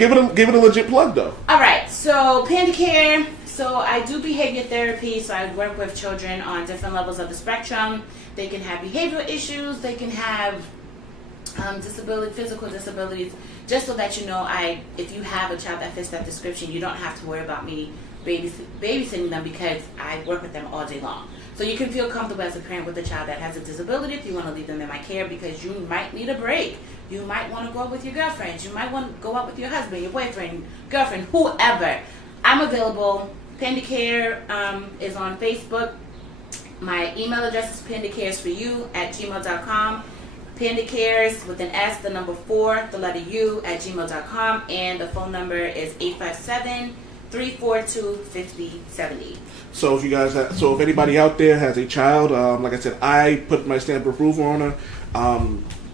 it a legit plug though. All right, so Panda Care. So I do behavior therapy. So I work with children on different levels of the spectrum. They can have behavioral issues. They can have physical disabilities. Just so that if you have a child that fits that description, you don't have to worry about me babysitting them because I work with them all day long. So you can feel comfortable as a parent with a child that has a disability if you want to leave them in my care, because you might need a break. You might want to go out with your girlfriends. You might want to go out with your husband, your boyfriend, girlfriend, whoever. I'm available. Panda Care is on Facebook. My email address is pandacaresforyou@gmail.com. Panda Cares with an S, the number 4, the letter U @gmail.com, and the phone number is 857-342-5070. So if anybody out there has a child, like I said, I put my stamp of approval on her.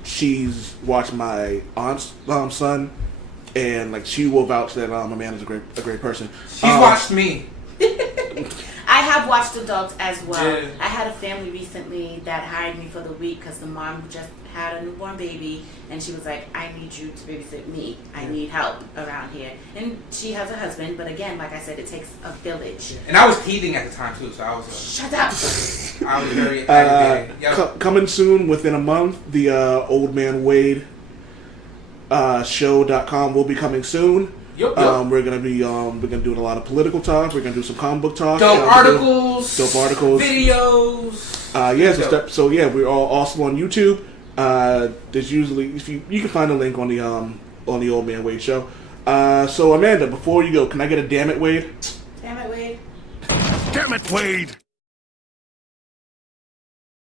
She's watched my aunt's son, and like she will vouch that Amanda's a great person. She's watched me. I have watched adults as well. Yeah. I had a family recently that hired me for the week because the mom just had a newborn baby, and she was like, "I need you to babysit me. I need help around here." And she has a husband, but again, like I said, it takes a village. And I was teething at the time too, so I was. Shut up. I was very aggravated. Yep. Coming soon, within a month, the Old Man Wade show.com will be coming soon. Yep. We're gonna be doing a lot of political talk. We're gonna do some comic book talk. Dope articles, videos. We're all also on YouTube. There's usually you can find a link on the Old Man Wade show. So Amanda, before you go, can I get a damn it, Wade? Damn it, Wade. Damn it, Wade.